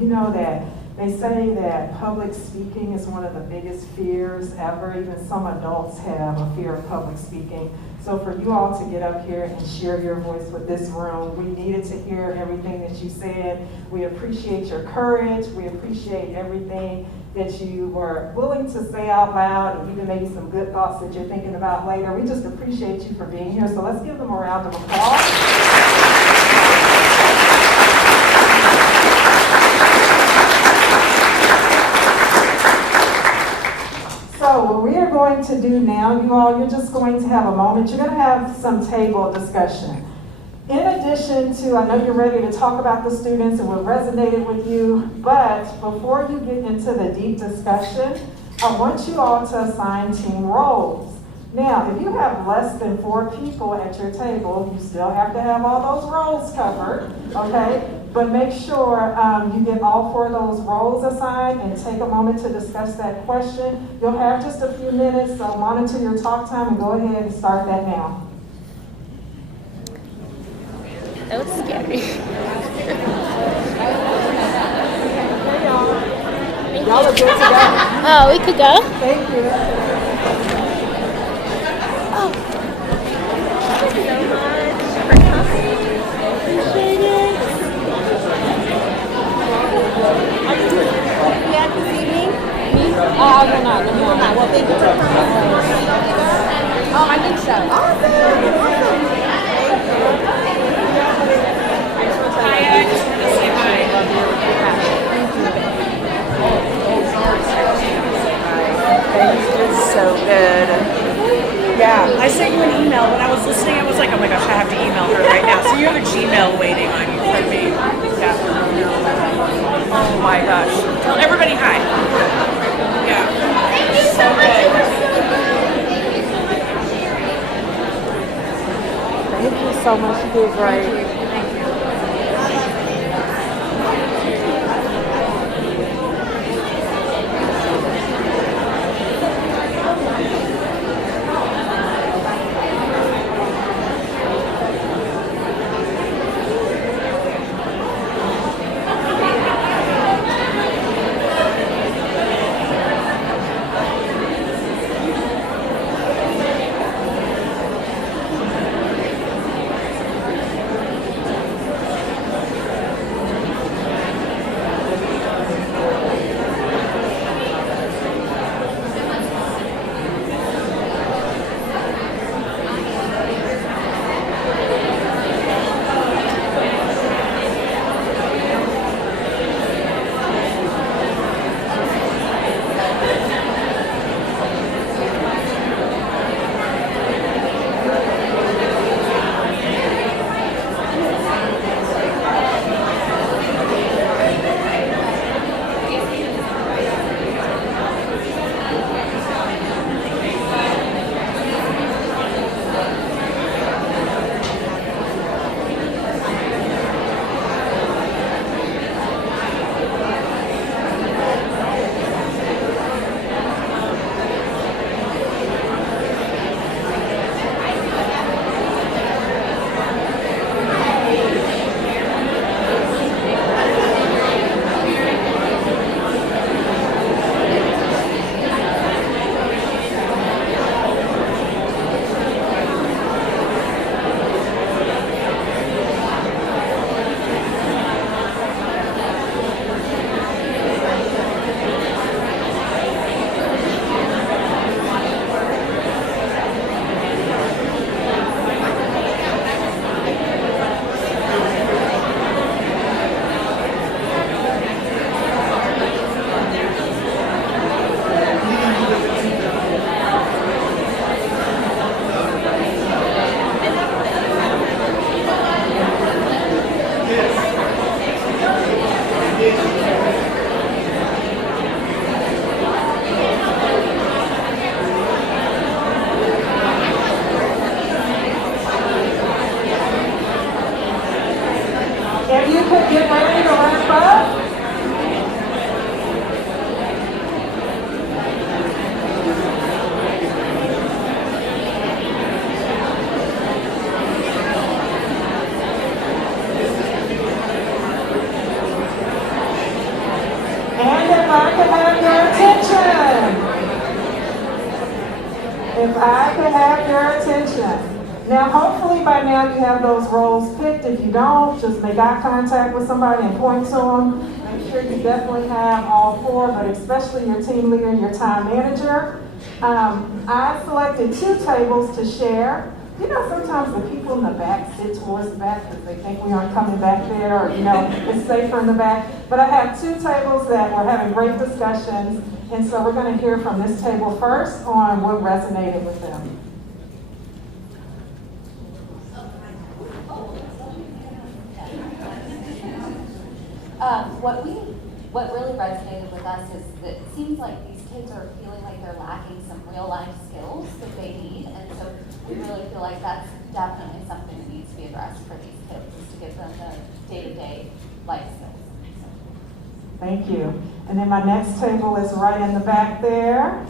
You know that they say that public speaking is one of the biggest fears ever. Even some adults have a fear of public speaking. So for you all to get up here and share your voice with this room, we needed to hear everything that you said. We appreciate your courage. We appreciate everything that you were willing to say out loud, and even maybe some good thoughts that you're thinking about later. We just appreciate you for being here. So let's give them a round of applause. So what we are going to do now, you all, you're just going to have a moment. You're going to have some table discussion. In addition to, I know you're ready to talk about the students and what resonated with you, but before you get into the deep discussion, I want you all to assign team roles. Now, if you have less than 4 people at your table, you still have to have all those roles covered, okay? But make sure you get all 4 of those roles assigned and take a moment to discuss that question. You'll have just a few minutes, so monitor your talk time and go ahead and start that now. That was scary. Y'all are good to go. Oh, we could go? Thank you. Thank you so much for coming. Appreciate it. Yeah, this evening? Me? I will not. No more. Well, thank you for coming. I think so. Awesome. Hi, I just want to say hi. It's so good. Yeah, I sent you an email. When I was listening, I was like, oh my gosh, I have to email her right now. So you have a Gmail waiting on you from me. Yeah. Oh my gosh. Tell everybody hi. Yeah. Thank you so much. Thank you so much. You did great. If you could get ready to wrap up. And if I could have your attention. If I could have your attention. Now, hopefully by now you have those roles picked. If you don't, just make eye contact with somebody and point to them. Make sure you definitely have all 4, but especially your team leader and your time manager. I selected 2 tables to share. You know, sometimes the people in the back sit towards the back because they think we aren't coming back there, or, you know, it's safer in the back. But I have 2 tables that we're having great discussions, and so we're going to hear from this table first on what resonated with them. What really resonated with us is that it seems like these kids are feeling like they're lacking some real life skills that they need, and so we really feel like that's definitely something that needs to be addressed for these kids, is to give them the day-to-day life skills. Thank you. And then my next table is right in the back there.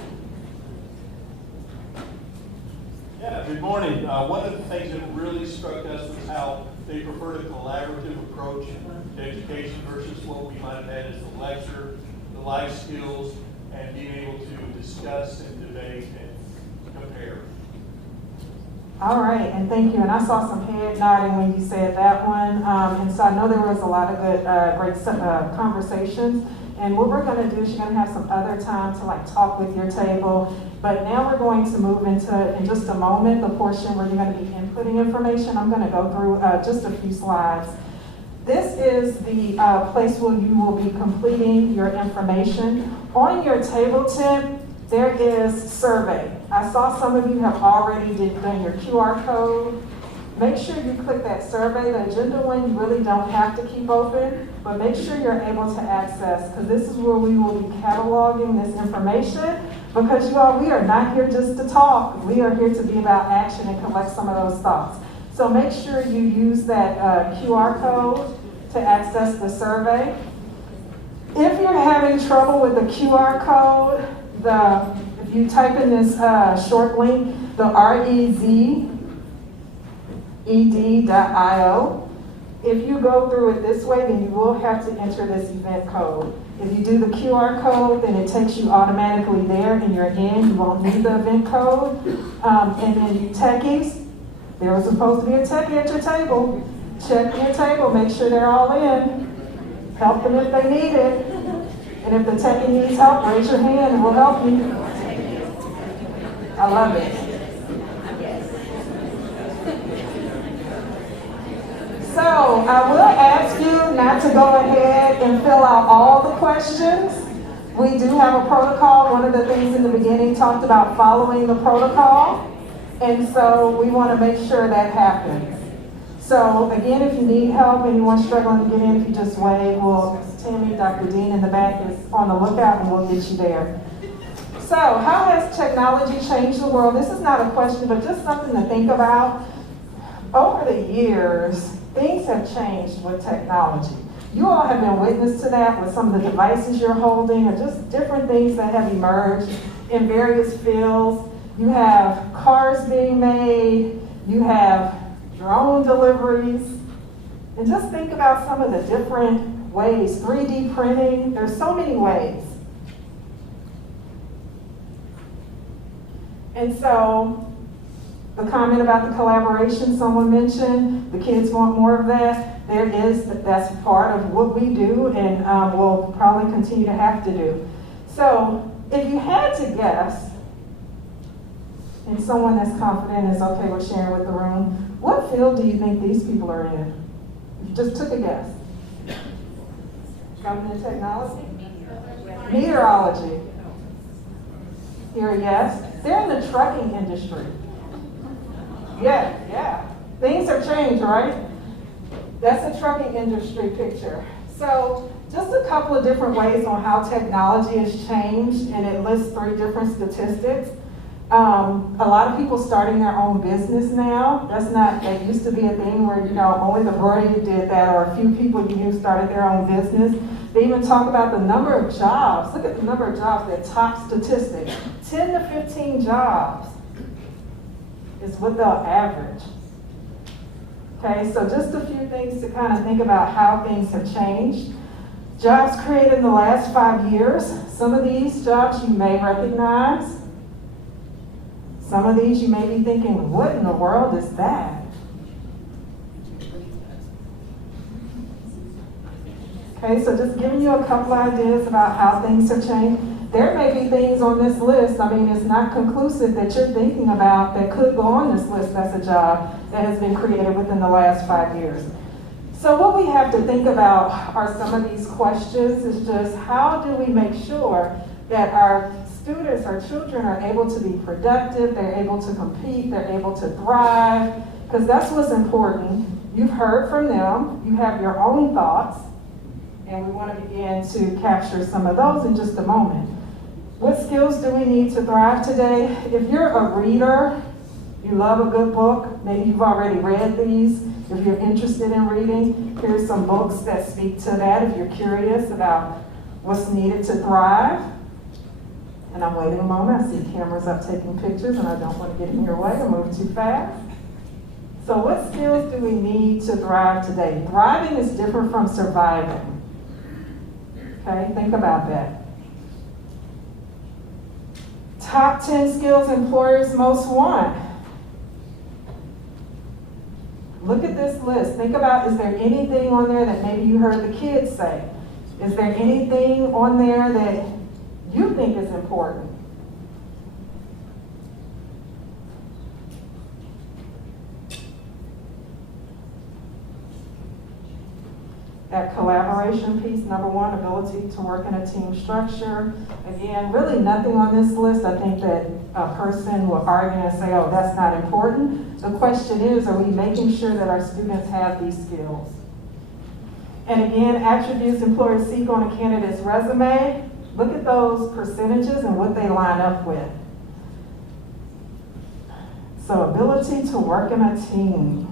Yeah, good morning. One of the things that really struck us was how they preferred a collaborative approach to education versus what we might have had as the lecture, the life skills, and being able to discuss and debate and compare. All right, and thank you. And I saw some head nodding when you said that one. And so I know there was a lot of good, great conversations. And what we're going to do is you're going to have some other time to like talk with your table. But now we're going to move into, in just a moment, the portion where you're going to be inputting information. I'm going to go through just a few slides. This is the place where you will be completing your information. On your table tip, there is survey. I saw some of you have already done your QR code. Make sure you click that survey. The agenda one you really don't have to keep open, but make sure you're able to access, because this is where we will be cataloging this information, because you all, we are not here just to talk. We are here to be about action and collect some of those thoughts. So make sure you use that QR code to access the survey. If you're having trouble with the QR code, if you type in this short link, the rezed.io, if you go through it this way, then you will have to enter this event code. If you do the QR code, then it takes you automatically there and you're in. You won't need the event code. And then you techies, there was supposed to be a techie at your table. Check your table, make sure they're all in. Help them if they need it. And if the techie needs help, raise your hand and we'll help you. I love it. So I will ask you not to go ahead and fill out all the questions. We do have a protocol. One of the things in the beginning talked about following the protocol. And so we want to make sure that happens. So again, if you need help, anyone struggling to get in, if you just wave, Tammy, Dr. Dean in the back is on the lookout and we'll get you there. So how has technology changed the world? This is not a question, but just something to think about. Over the years, things have changed with technology. You all have been witness to that with some of the devices you're holding, or just different things that have emerged in various fields. You have cars being made, you have drone deliveries, and just think about some of the different ways. 3D printing, there's so many ways. And so, the comment about the collaboration someone mentioned, the kids want more of that. That's part of what we do and we'll probably continue to have to do. So, if you had to guess, and someone that's confident is okay with sharing with the room, what field do you think these people are in? If you just took a guess. Government technology? Meteorology. Here, yes. They're in the trucking industry. Yeah. Things have changed, right? That's a trucking industry picture. So just a couple of different ways on how technology has changed, and it lists 3 different statistics. A lot of people starting their own business now. That used to be a thing where, only the brave did that, or a few people you knew started their own business. They even talk about the number of jobs. Look at the number of jobs, their top statistic. 10 to 15 jobs is what they'll average. Okay, so just a few things to kind of think about how things have changed. Jobs created in the last 5 years. Some of these jobs you may recognize. Some of these you may be thinking, what in the world is that? Okay, so just giving you a couple ideas about how things have changed. There may be things on this list, it's not conclusive, that you're thinking about that could go on this list as a job that has been created within the last 5 years. So what we have to think about are some of these questions is just how do we make sure that our students, our children are able to be productive, they're able to compete, they're able to thrive, because that's what's important. You've heard from them, you have your own thoughts, And we want to begin to capture some of those in just a moment. What skills do we need to thrive today? If you're a reader, you love a good book, maybe you've already read these. If you're interested in reading, here's some books that speak to that if you're curious about what's needed to thrive. And I'm waiting a moment. I see cameras up taking pictures, and I don't want to get in your way or move too fast. So what skills do we need to thrive today? Thriving is different from surviving. Okay, think about that. Top 10 skills employers most want. Look at this list. Think about, is there anything on there that maybe you heard the kids say? Is there anything on there that you think is important? That collaboration piece, number one, ability to work in a team structure. Again, really nothing on this list. I think that a person will argue and say, oh, that's not important. The question is, are we making sure that our students have these skills? And again, attributes employers seek on a candidate's resume. Look at those percentages and what they line up with. So ability to work in a team.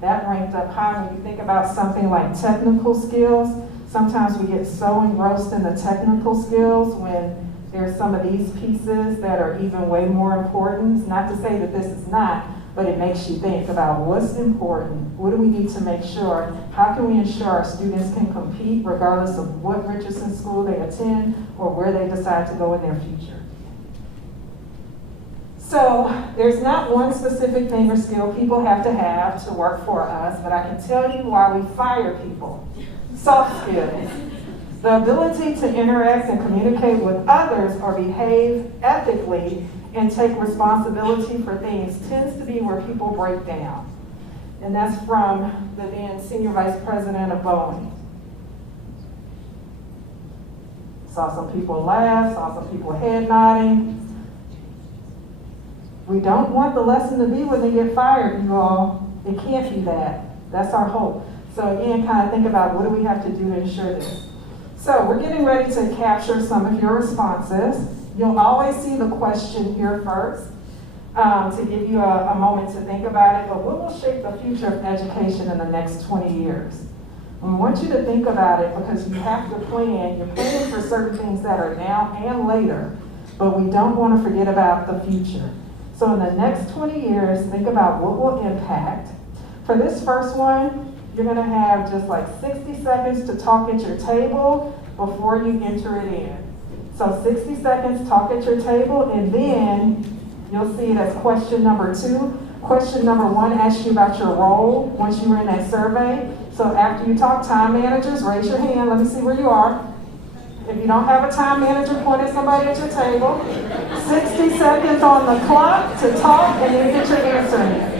That ranked up high. When you think about something like technical skills, sometimes we get so engrossed in the technical skills when there's some of these pieces that are even way more important. It's not to say that this is not, but it makes you think about what's important. What do we need to make sure? How can we ensure our students can compete regardless of what Richardson school they attend or where they decide to go in their future? So there's not one specific thing or skill people have to work for us, but I can tell you why we fire people. Soft skills. The ability to interact and communicate with others or behave ethically and take responsibility for things tends to be where people break down. And that's from the then Senior Vice President of Boeing. Saw some people laugh, saw some people head nodding. We don't want the lesson to be when they get fired, you all. It can't be that. That's our hope. So again, kind of think about what do we have to do to ensure this. So we're getting ready to capture some of your responses. You'll always see the question here first to give you a moment to think about it, but what will shape the future of education in the next 20 years? We want you to think about it because you have to plan. You're planning for certain things that are now and later, but we don't want to forget about the future. So in the next 20 years, think about what will impact. For this first one, you're going to have just like 60 seconds to talk at your table before you enter it in. So 60 seconds, talk at your table, and then you'll see it as question number 2. Question number 1 asks you about your role once you were in that survey. So after you talk, time managers, raise your hand. Let me see where you are. If you don't have a time manager, point at somebody at your table. 60 seconds on the clock to talk, and then get your answer in.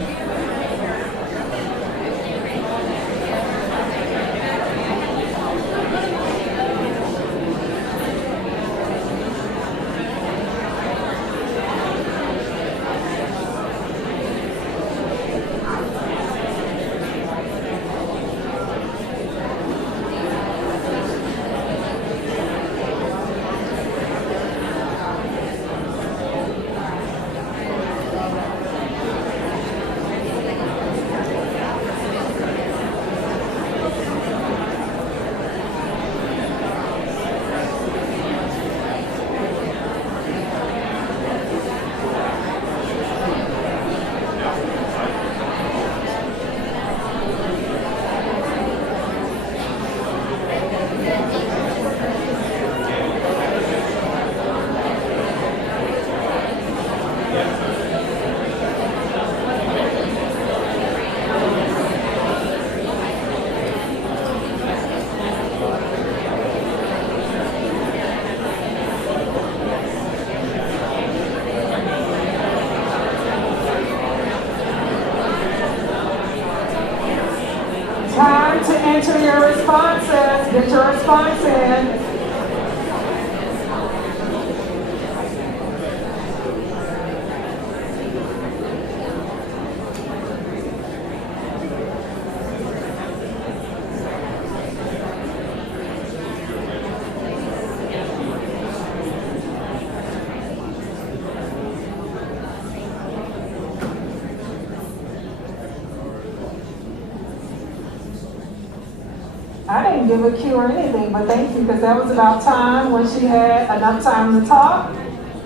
Time to enter your responses. Get your response in. I didn't give a cue or anything, but thank you, because that was about time when she had enough time to talk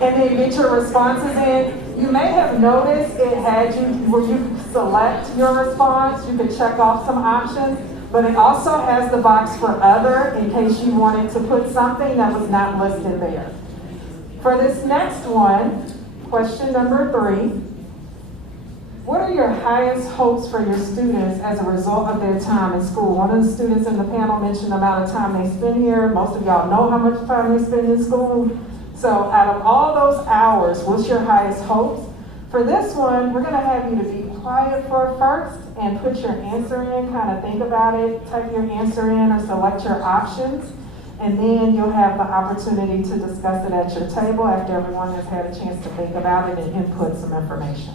and then get your responses in. You may have noticed it had you, where you could select your response, you could check off some options, but it also has the box for other in case you wanted to put something that was not listed there. For this next one, question number 3. What are your highest hopes for your students as a result of their time in school? One of the students in the panel mentioned the amount of time they spend here. Most of y'all know how much time they spend in school. So out of all those hours, what's your highest hopes? For this one, we're gonna have you to be quiet for first and put your answer in, kind of think about it, type your answer in or select your options. And then you'll have the opportunity to discuss it at your table after everyone has had a chance to think about it and input some information.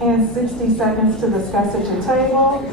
And 60 seconds to discuss at your table.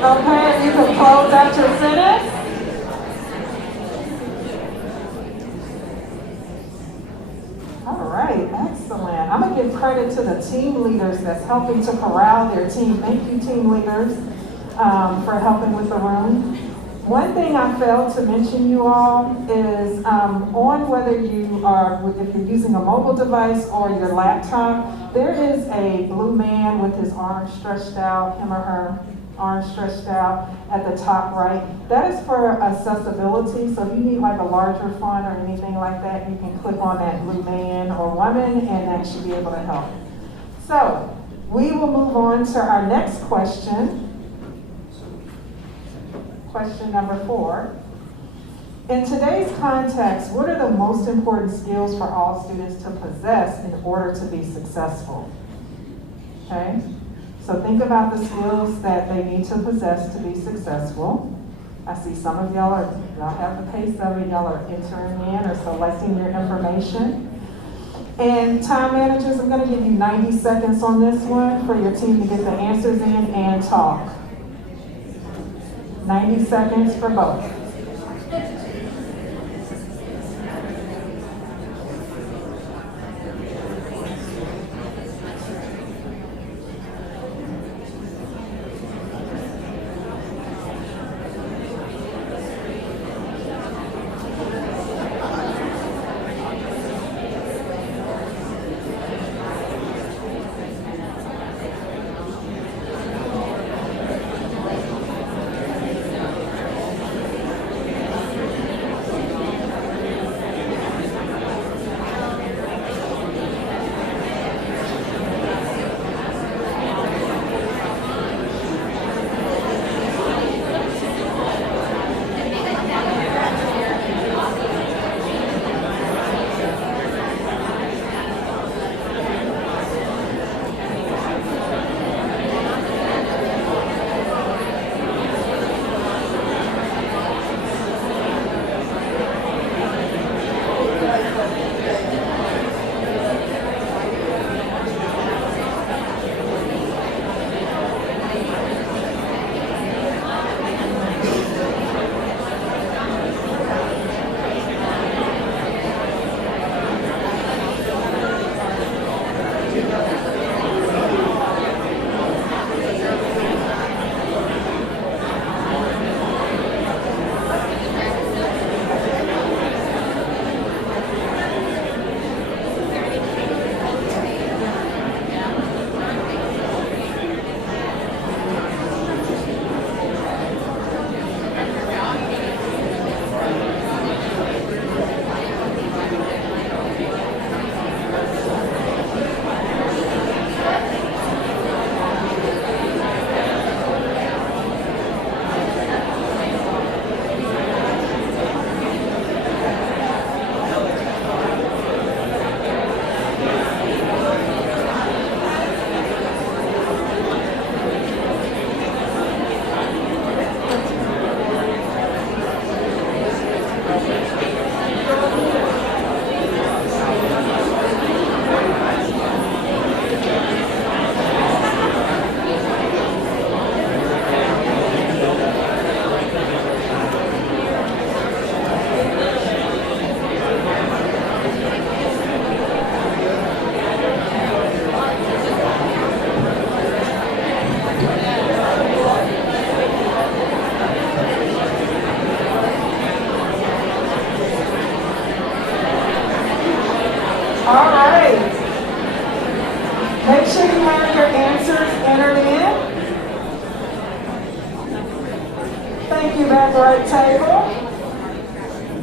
Okay, you can close out your sentence. All right, excellent. I'm gonna give credit to the team leaders that's helping to corral their team. Thank you, team leaders, for helping with the room. One thing I failed to mention, you all, is on whether you are, if you're using a mobile device or your laptop, there is a blue man with his arms stretched out, him or her arms stretched out at the top right. That is for accessibility, so if you need like a larger font or anything like that, you can click on that blue man or woman and that should be able to help. So, we will move on to our next question. Question number 4. In today's context, what are the most important skills for all students to possess in order to be successful? Okay, so think about the skills that they need to possess to be successful. I see some of y'all have the pace of it, y'all are entering in or selecting your information. And time managers, I'm gonna give you 90 seconds on this one for your team to get the answers in and talk. 90 seconds for both. All right. Make sure you have your answers entered in. Thank you, back right table.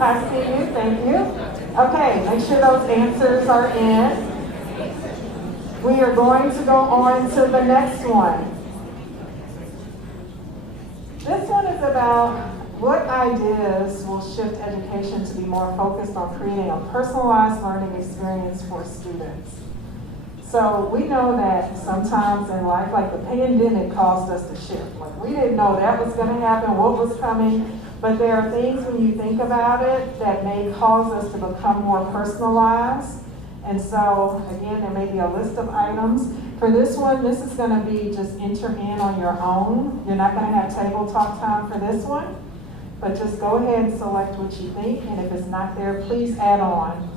I see you, thank you. Okay, make sure those answers are in. We are going to go on to the next one. This one is about what ideas will shift education to be more focused on creating a personalized learning experience for students. So we know that sometimes in life, like the pandemic caused us to shift. Like we didn't know that was going to happen, what was coming, but there are things when you think about it that may cause us to become more personalized. And so again, there may be a list of items. For this one, this is going to be just enter in on your own. You're not going to have table talk time for this one, but just go ahead and select what you think, and if it's not there, please add on.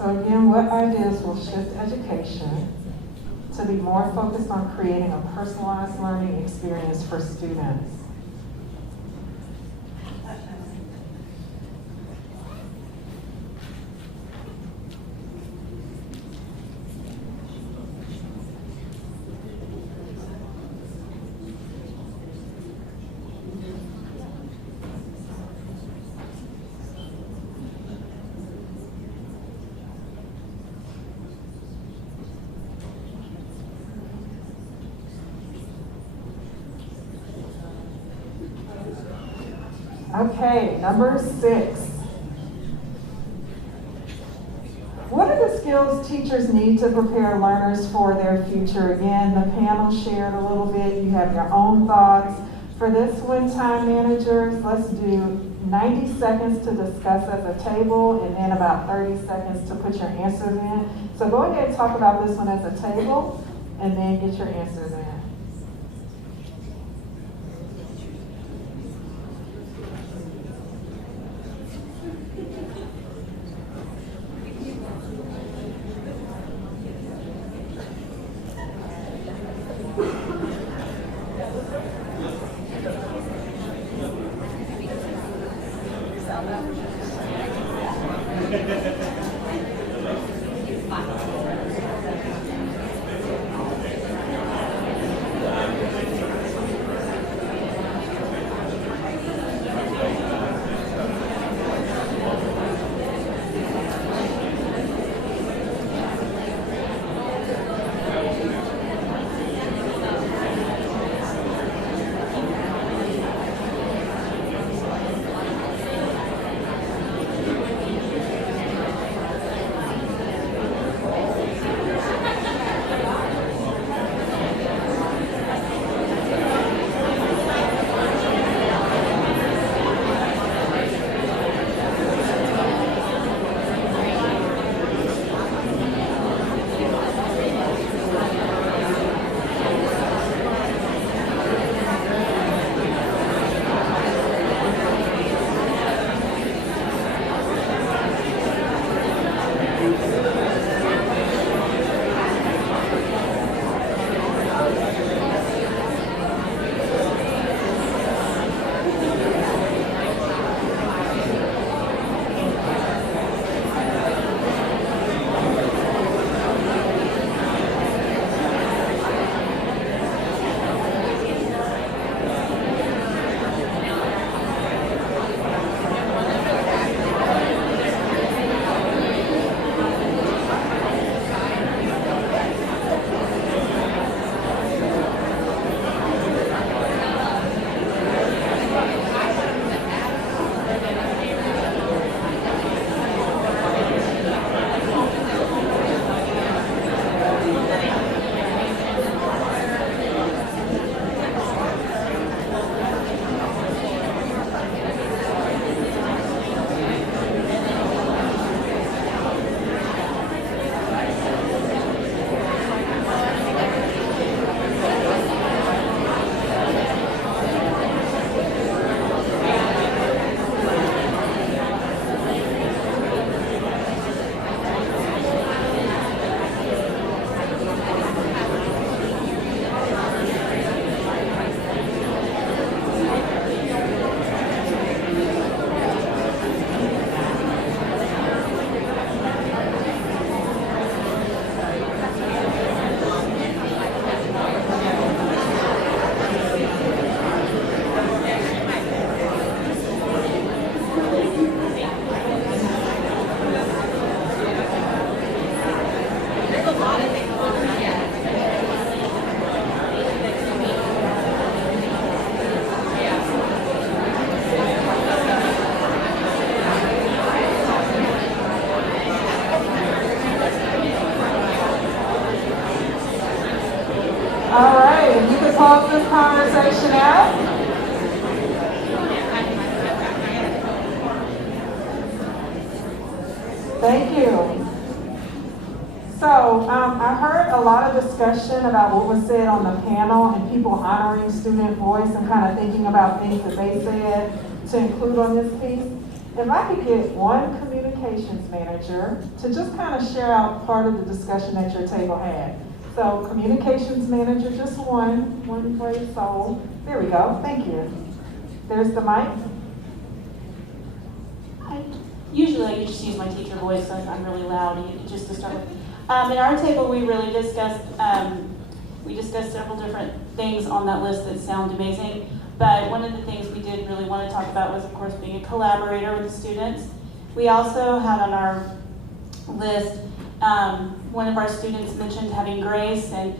So again, what ideas will shift education to be more focused on creating a personalized learning experience for students? Okay, number 6. What are the skills teachers need to prepare learners for their future? Again, the panel shared a little bit. You have your own thoughts. For this one, time managers, let's do 90 seconds to discuss at the table and then about 30 seconds to put your answers in. So go ahead and talk about this one as a table and then get your answers in. close this conversation out. Thank you. So I heard a lot of discussion about what was said on the panel and people honoring student voice and kind of thinking about things that they said to include on this piece. If I could get one communications manager to just kind of share out part of the discussion that your table had. So communications manager, just one brave soul. There we go, thank you. There's the mic. Usually I just use my teacher voice, so I'm really loud, just to start with. At our table, we really discussed, several different things on that list that sound amazing. But one of the things we did really want to talk about was, of course, being a collaborator with the students. We also had on our list, one of our students mentioned having grace and,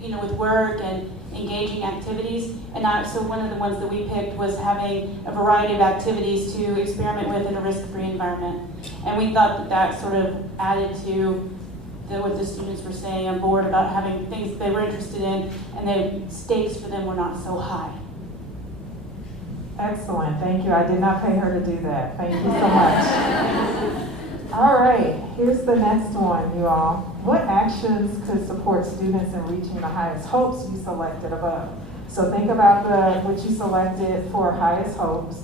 with work and engaging activities. And so one of the ones that we picked was having a variety of activities to experiment with in a risk-free environment. And we thought that sort of added to what the students were saying on board about having things they were interested in, and the stakes for them were not so high. Excellent, thank you. I did not pay her to do that. Thank you so much. All right, here's the next one, you all. What actions could support students in reaching the highest hopes you selected above? So think about what you selected for highest hopes,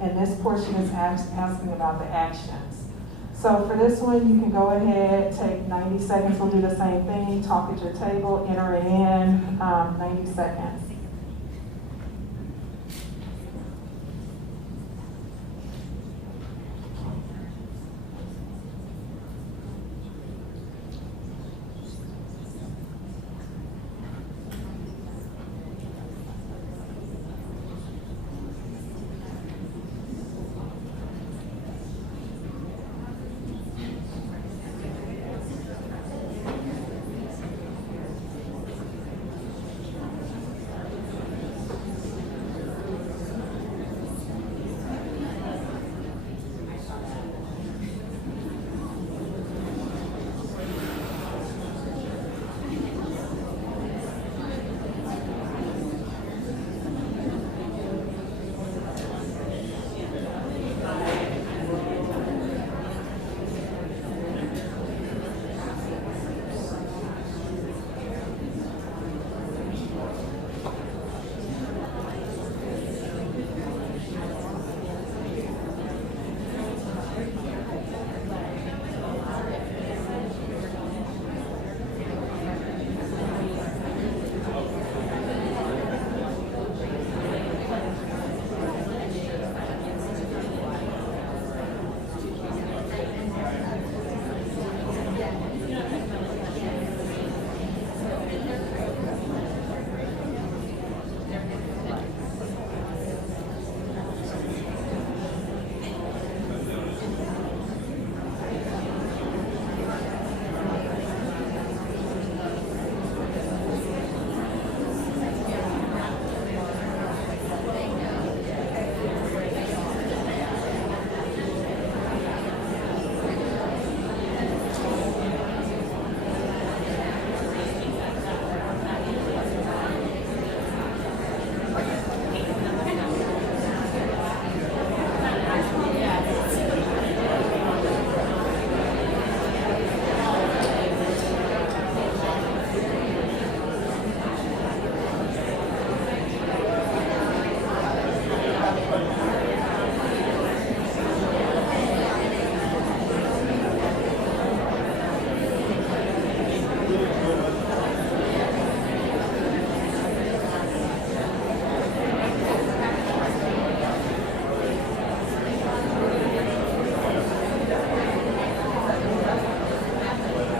and this portion is asking about the actions. So for this one, you can go ahead, take 90 seconds. We'll do the same thing. Talk at your table, enter it in, 90 seconds.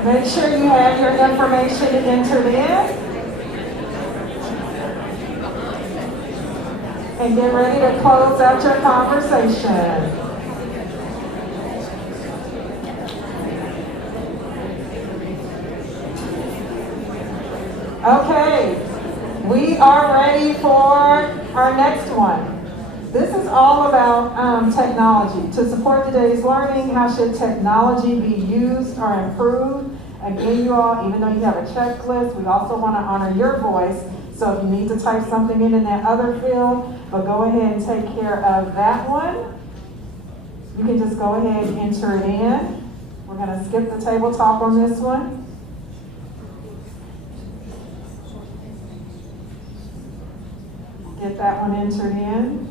Make sure you have your information entered in. And get ready to close out your conversation. Okay, we are ready for our next one. This is all about technology. To support today's learning, how should technology be used or improved Again, you all, even though you have a checklist, we also want to honor your voice. So if you need to type something in that other field, but go ahead and take care of that one. You can just go ahead and enter it in. We're going to skip the table talk on this one. Get that one entered in.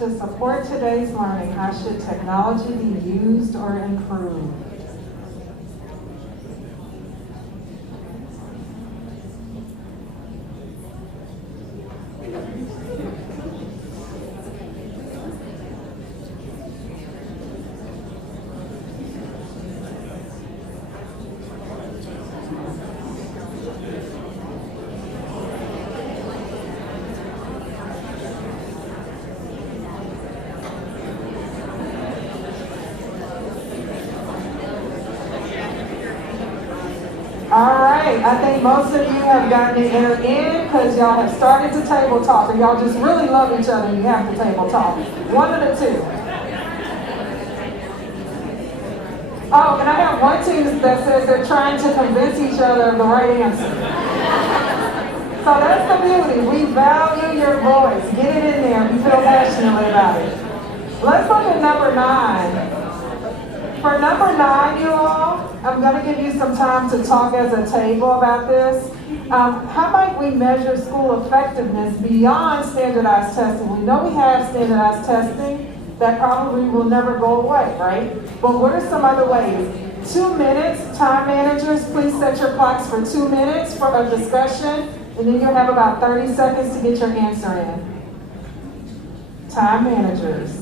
To support today's learning, how should technology be used or improved? All right, I think most of you have gotten the air in because y'all have started to table talk, and y'all just really love each other and you have to table talk. One of the two. Oh, and I have one team that says they're trying to convince each other of the right answer. So that's the beauty. We value your voice. Get it in there if you feel passionately about it. Let's look at number 9. For number 9, you all, I'm going to give you some time to talk as a table about this. How might we measure school effectiveness beyond standardized testing? We know we have standardized testing. That probably will never go away, right? But what are some other ways? 2 minutes, time managers, please set your clocks for 2 minutes for a discussion, and then you'll have about 30 seconds to get your answer in. Time managers.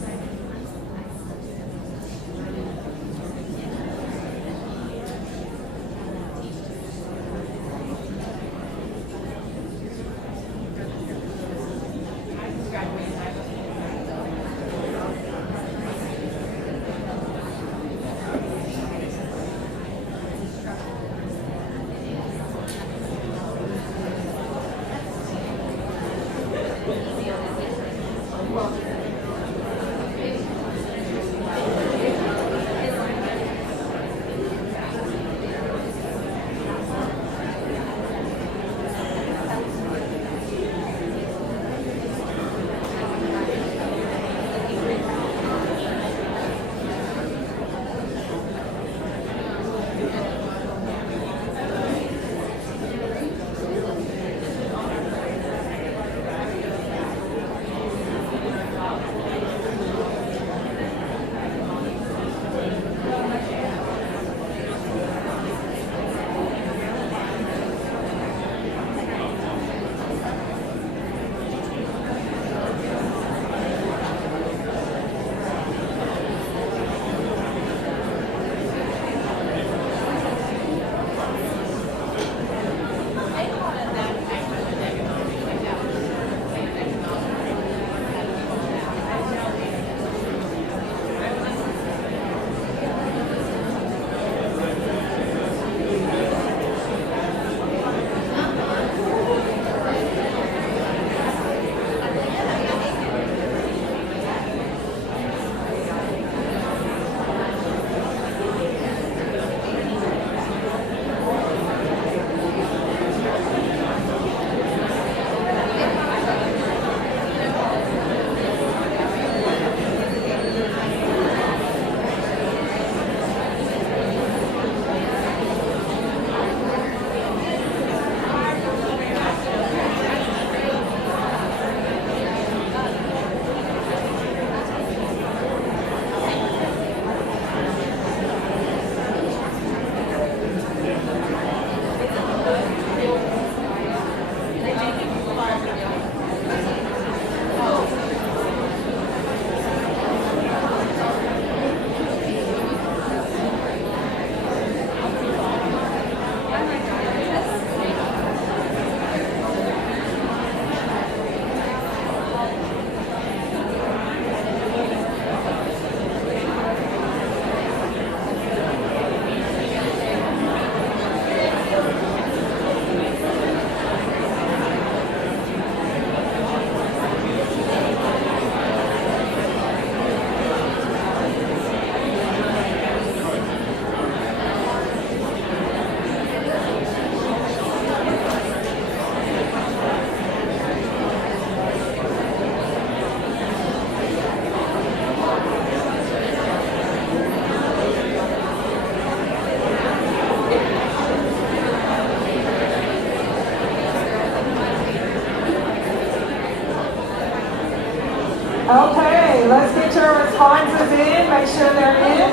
Okay, let's get your responses in, make sure they're in.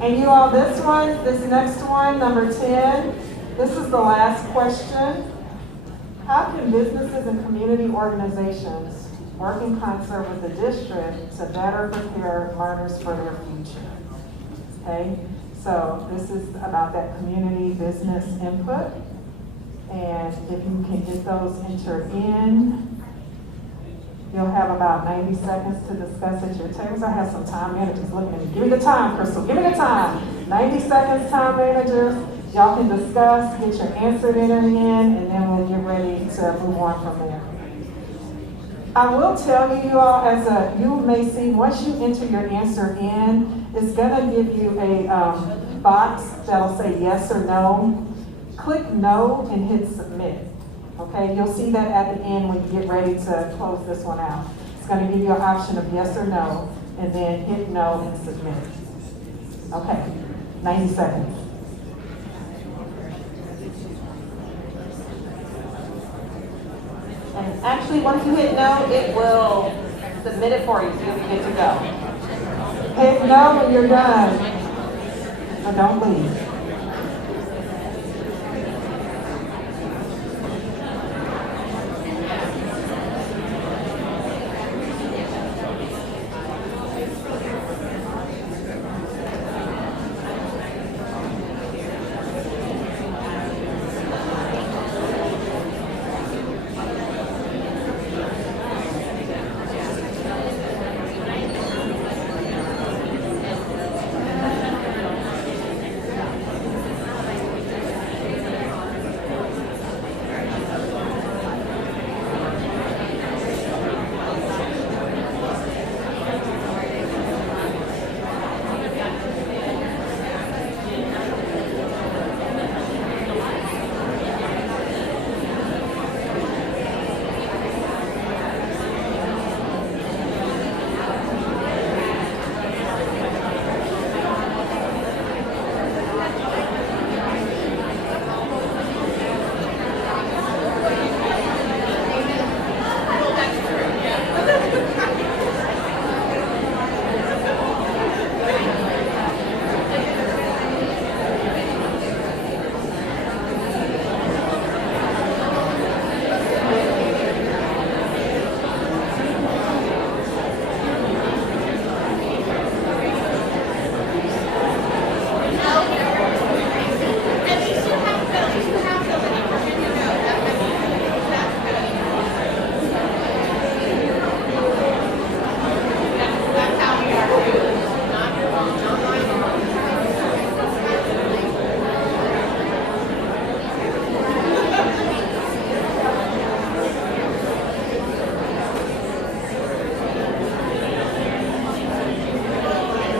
And you all, this next one, number 10, this is the last question. How can businesses and community organizations work in concert with the district to better prepare learners for their future? Okay, so this is about that community business input. And if you can get those entered in, you'll have about 90 seconds to discuss at your tables. I have some time managers looking at me. Give me the time, Crystal, give me the time. 90 seconds, time managers. Y'all can discuss, get your answer entered in, and then we'll get ready to move on from there. I will tell you all, you may see, once you enter your answer in, it's gonna give you a box that'll say yes or no. Click no and hit submit. Okay, you'll see that at the end when you get ready to close this one out. It's gonna give you an option of yes or no, and then hit no and submit. Okay, 90 seconds. And actually, once you hit no, it will submit it for you, so you'll be good to go. Hit no when you're done. But don't leave.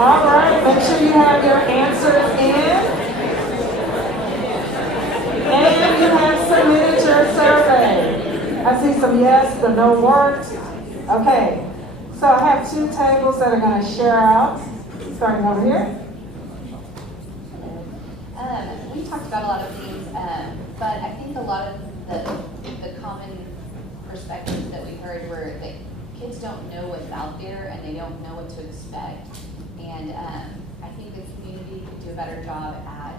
All right, make sure you have your answers in. And you have submitted your survey. I see some yes, but no worked. Okay, so I have two tables that are going to share out, starting over here. We talked about a lot of things, but I think a lot of the common perspectives that we heard were that kids don't know what's out there and they don't know what to expect. And I think the community could do a better job at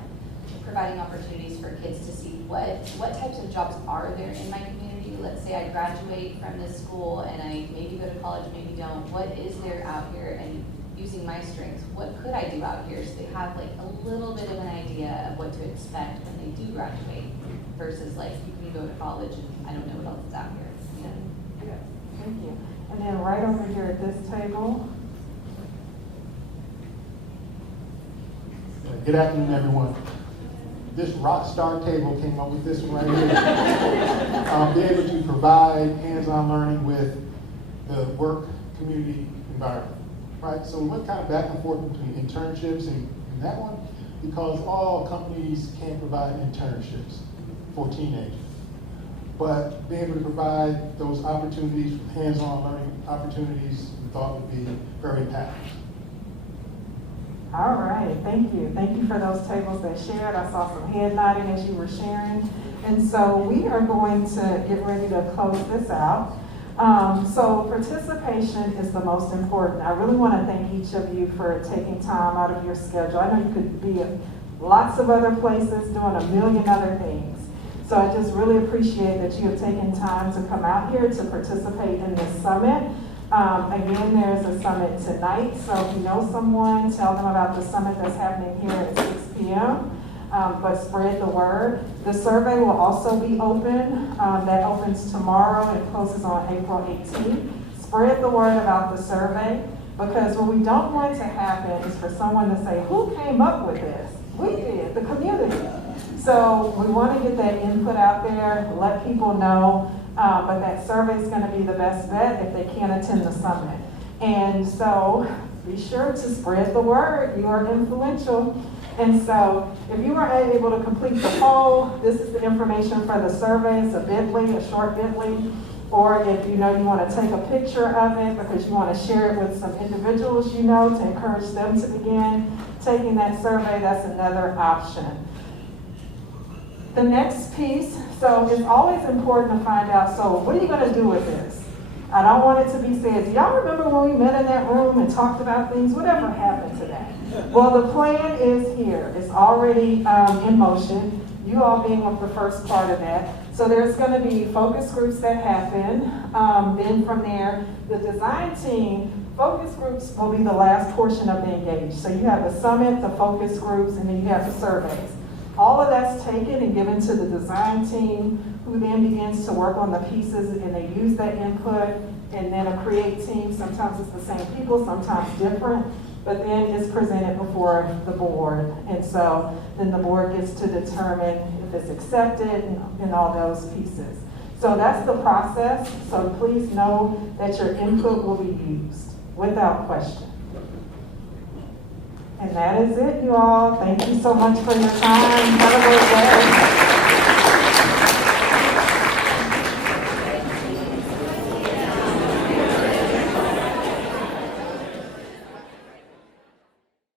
providing opportunities for kids to see what types of jobs are there in my community. Let's say I graduate from this school and I maybe go to college, maybe don't. What is there out here? And using my strengths, what could I do out here? So they have like a little bit of an idea of what to expect when they do graduate versus like you can go to college and I don't know what else is out here. You know? Yes, thank you. And then right over here at this table. Good afternoon, everyone. This rock star table came up with this one right here. Be able to provide hands-on learning with the work community environment, right? So we went kind of back and forth between internships and that one because all companies can't provide internships for teenagers. But being able to provide those opportunities, hands-on learning opportunities, we thought would be very impactful. All right, thank you. Thank you for those tables that shared. I saw some head nodding as you were sharing. And so we are going to get ready to close this out. So participation is the most important. I really want to thank each of you for taking time out of your schedule. I know you could be in lots of other places doing a million other things. So I just really appreciate that you have taken time to come out here to participate in this summit. Again, there's a summit tonight, so if you know someone, tell them about the summit that's happening here at 6 p.m. But spread the word. The survey will also be open. That opens tomorrow and closes on April 18th. Spread the word about the survey, because what we don't want to happen is for someone to say, who came up with this? We did, the community. So we want to get that input out there, let people know, but that survey is going to be the best bet if they can't attend the summit. And so be sure to spread the word. You are influential. And so if you were able to complete the poll, this is the information for the survey. It's a bit.ly, a short bit.ly. Or if you know you want to take a picture of it because you want to share it with some individuals you know to encourage them to begin taking that survey, that's another option. The next piece, so it's always important to find out, so what are you going to do with this? I don't want it to be said, do y'all remember when we met in that room and talked about things? Whatever happened to that? Well, the plan is here. It's already in motion. You all being the first part of that. So there's going to be focus groups that happen. Then from there, the design team, focus groups will be the last portion of the engage. So you have the summit, the focus groups, and then you have the surveys. All of that's taken and given to the design team, who then begins to work on the pieces, and they use that input. And then a create team, sometimes it's the same people, sometimes different, but then it's presented before the board. And so then the board gets to determine if it's accepted and all those pieces. So that's the process. So please know that your input will be used without question. And that is it, you all. Thank you so much for your time. Have a great day.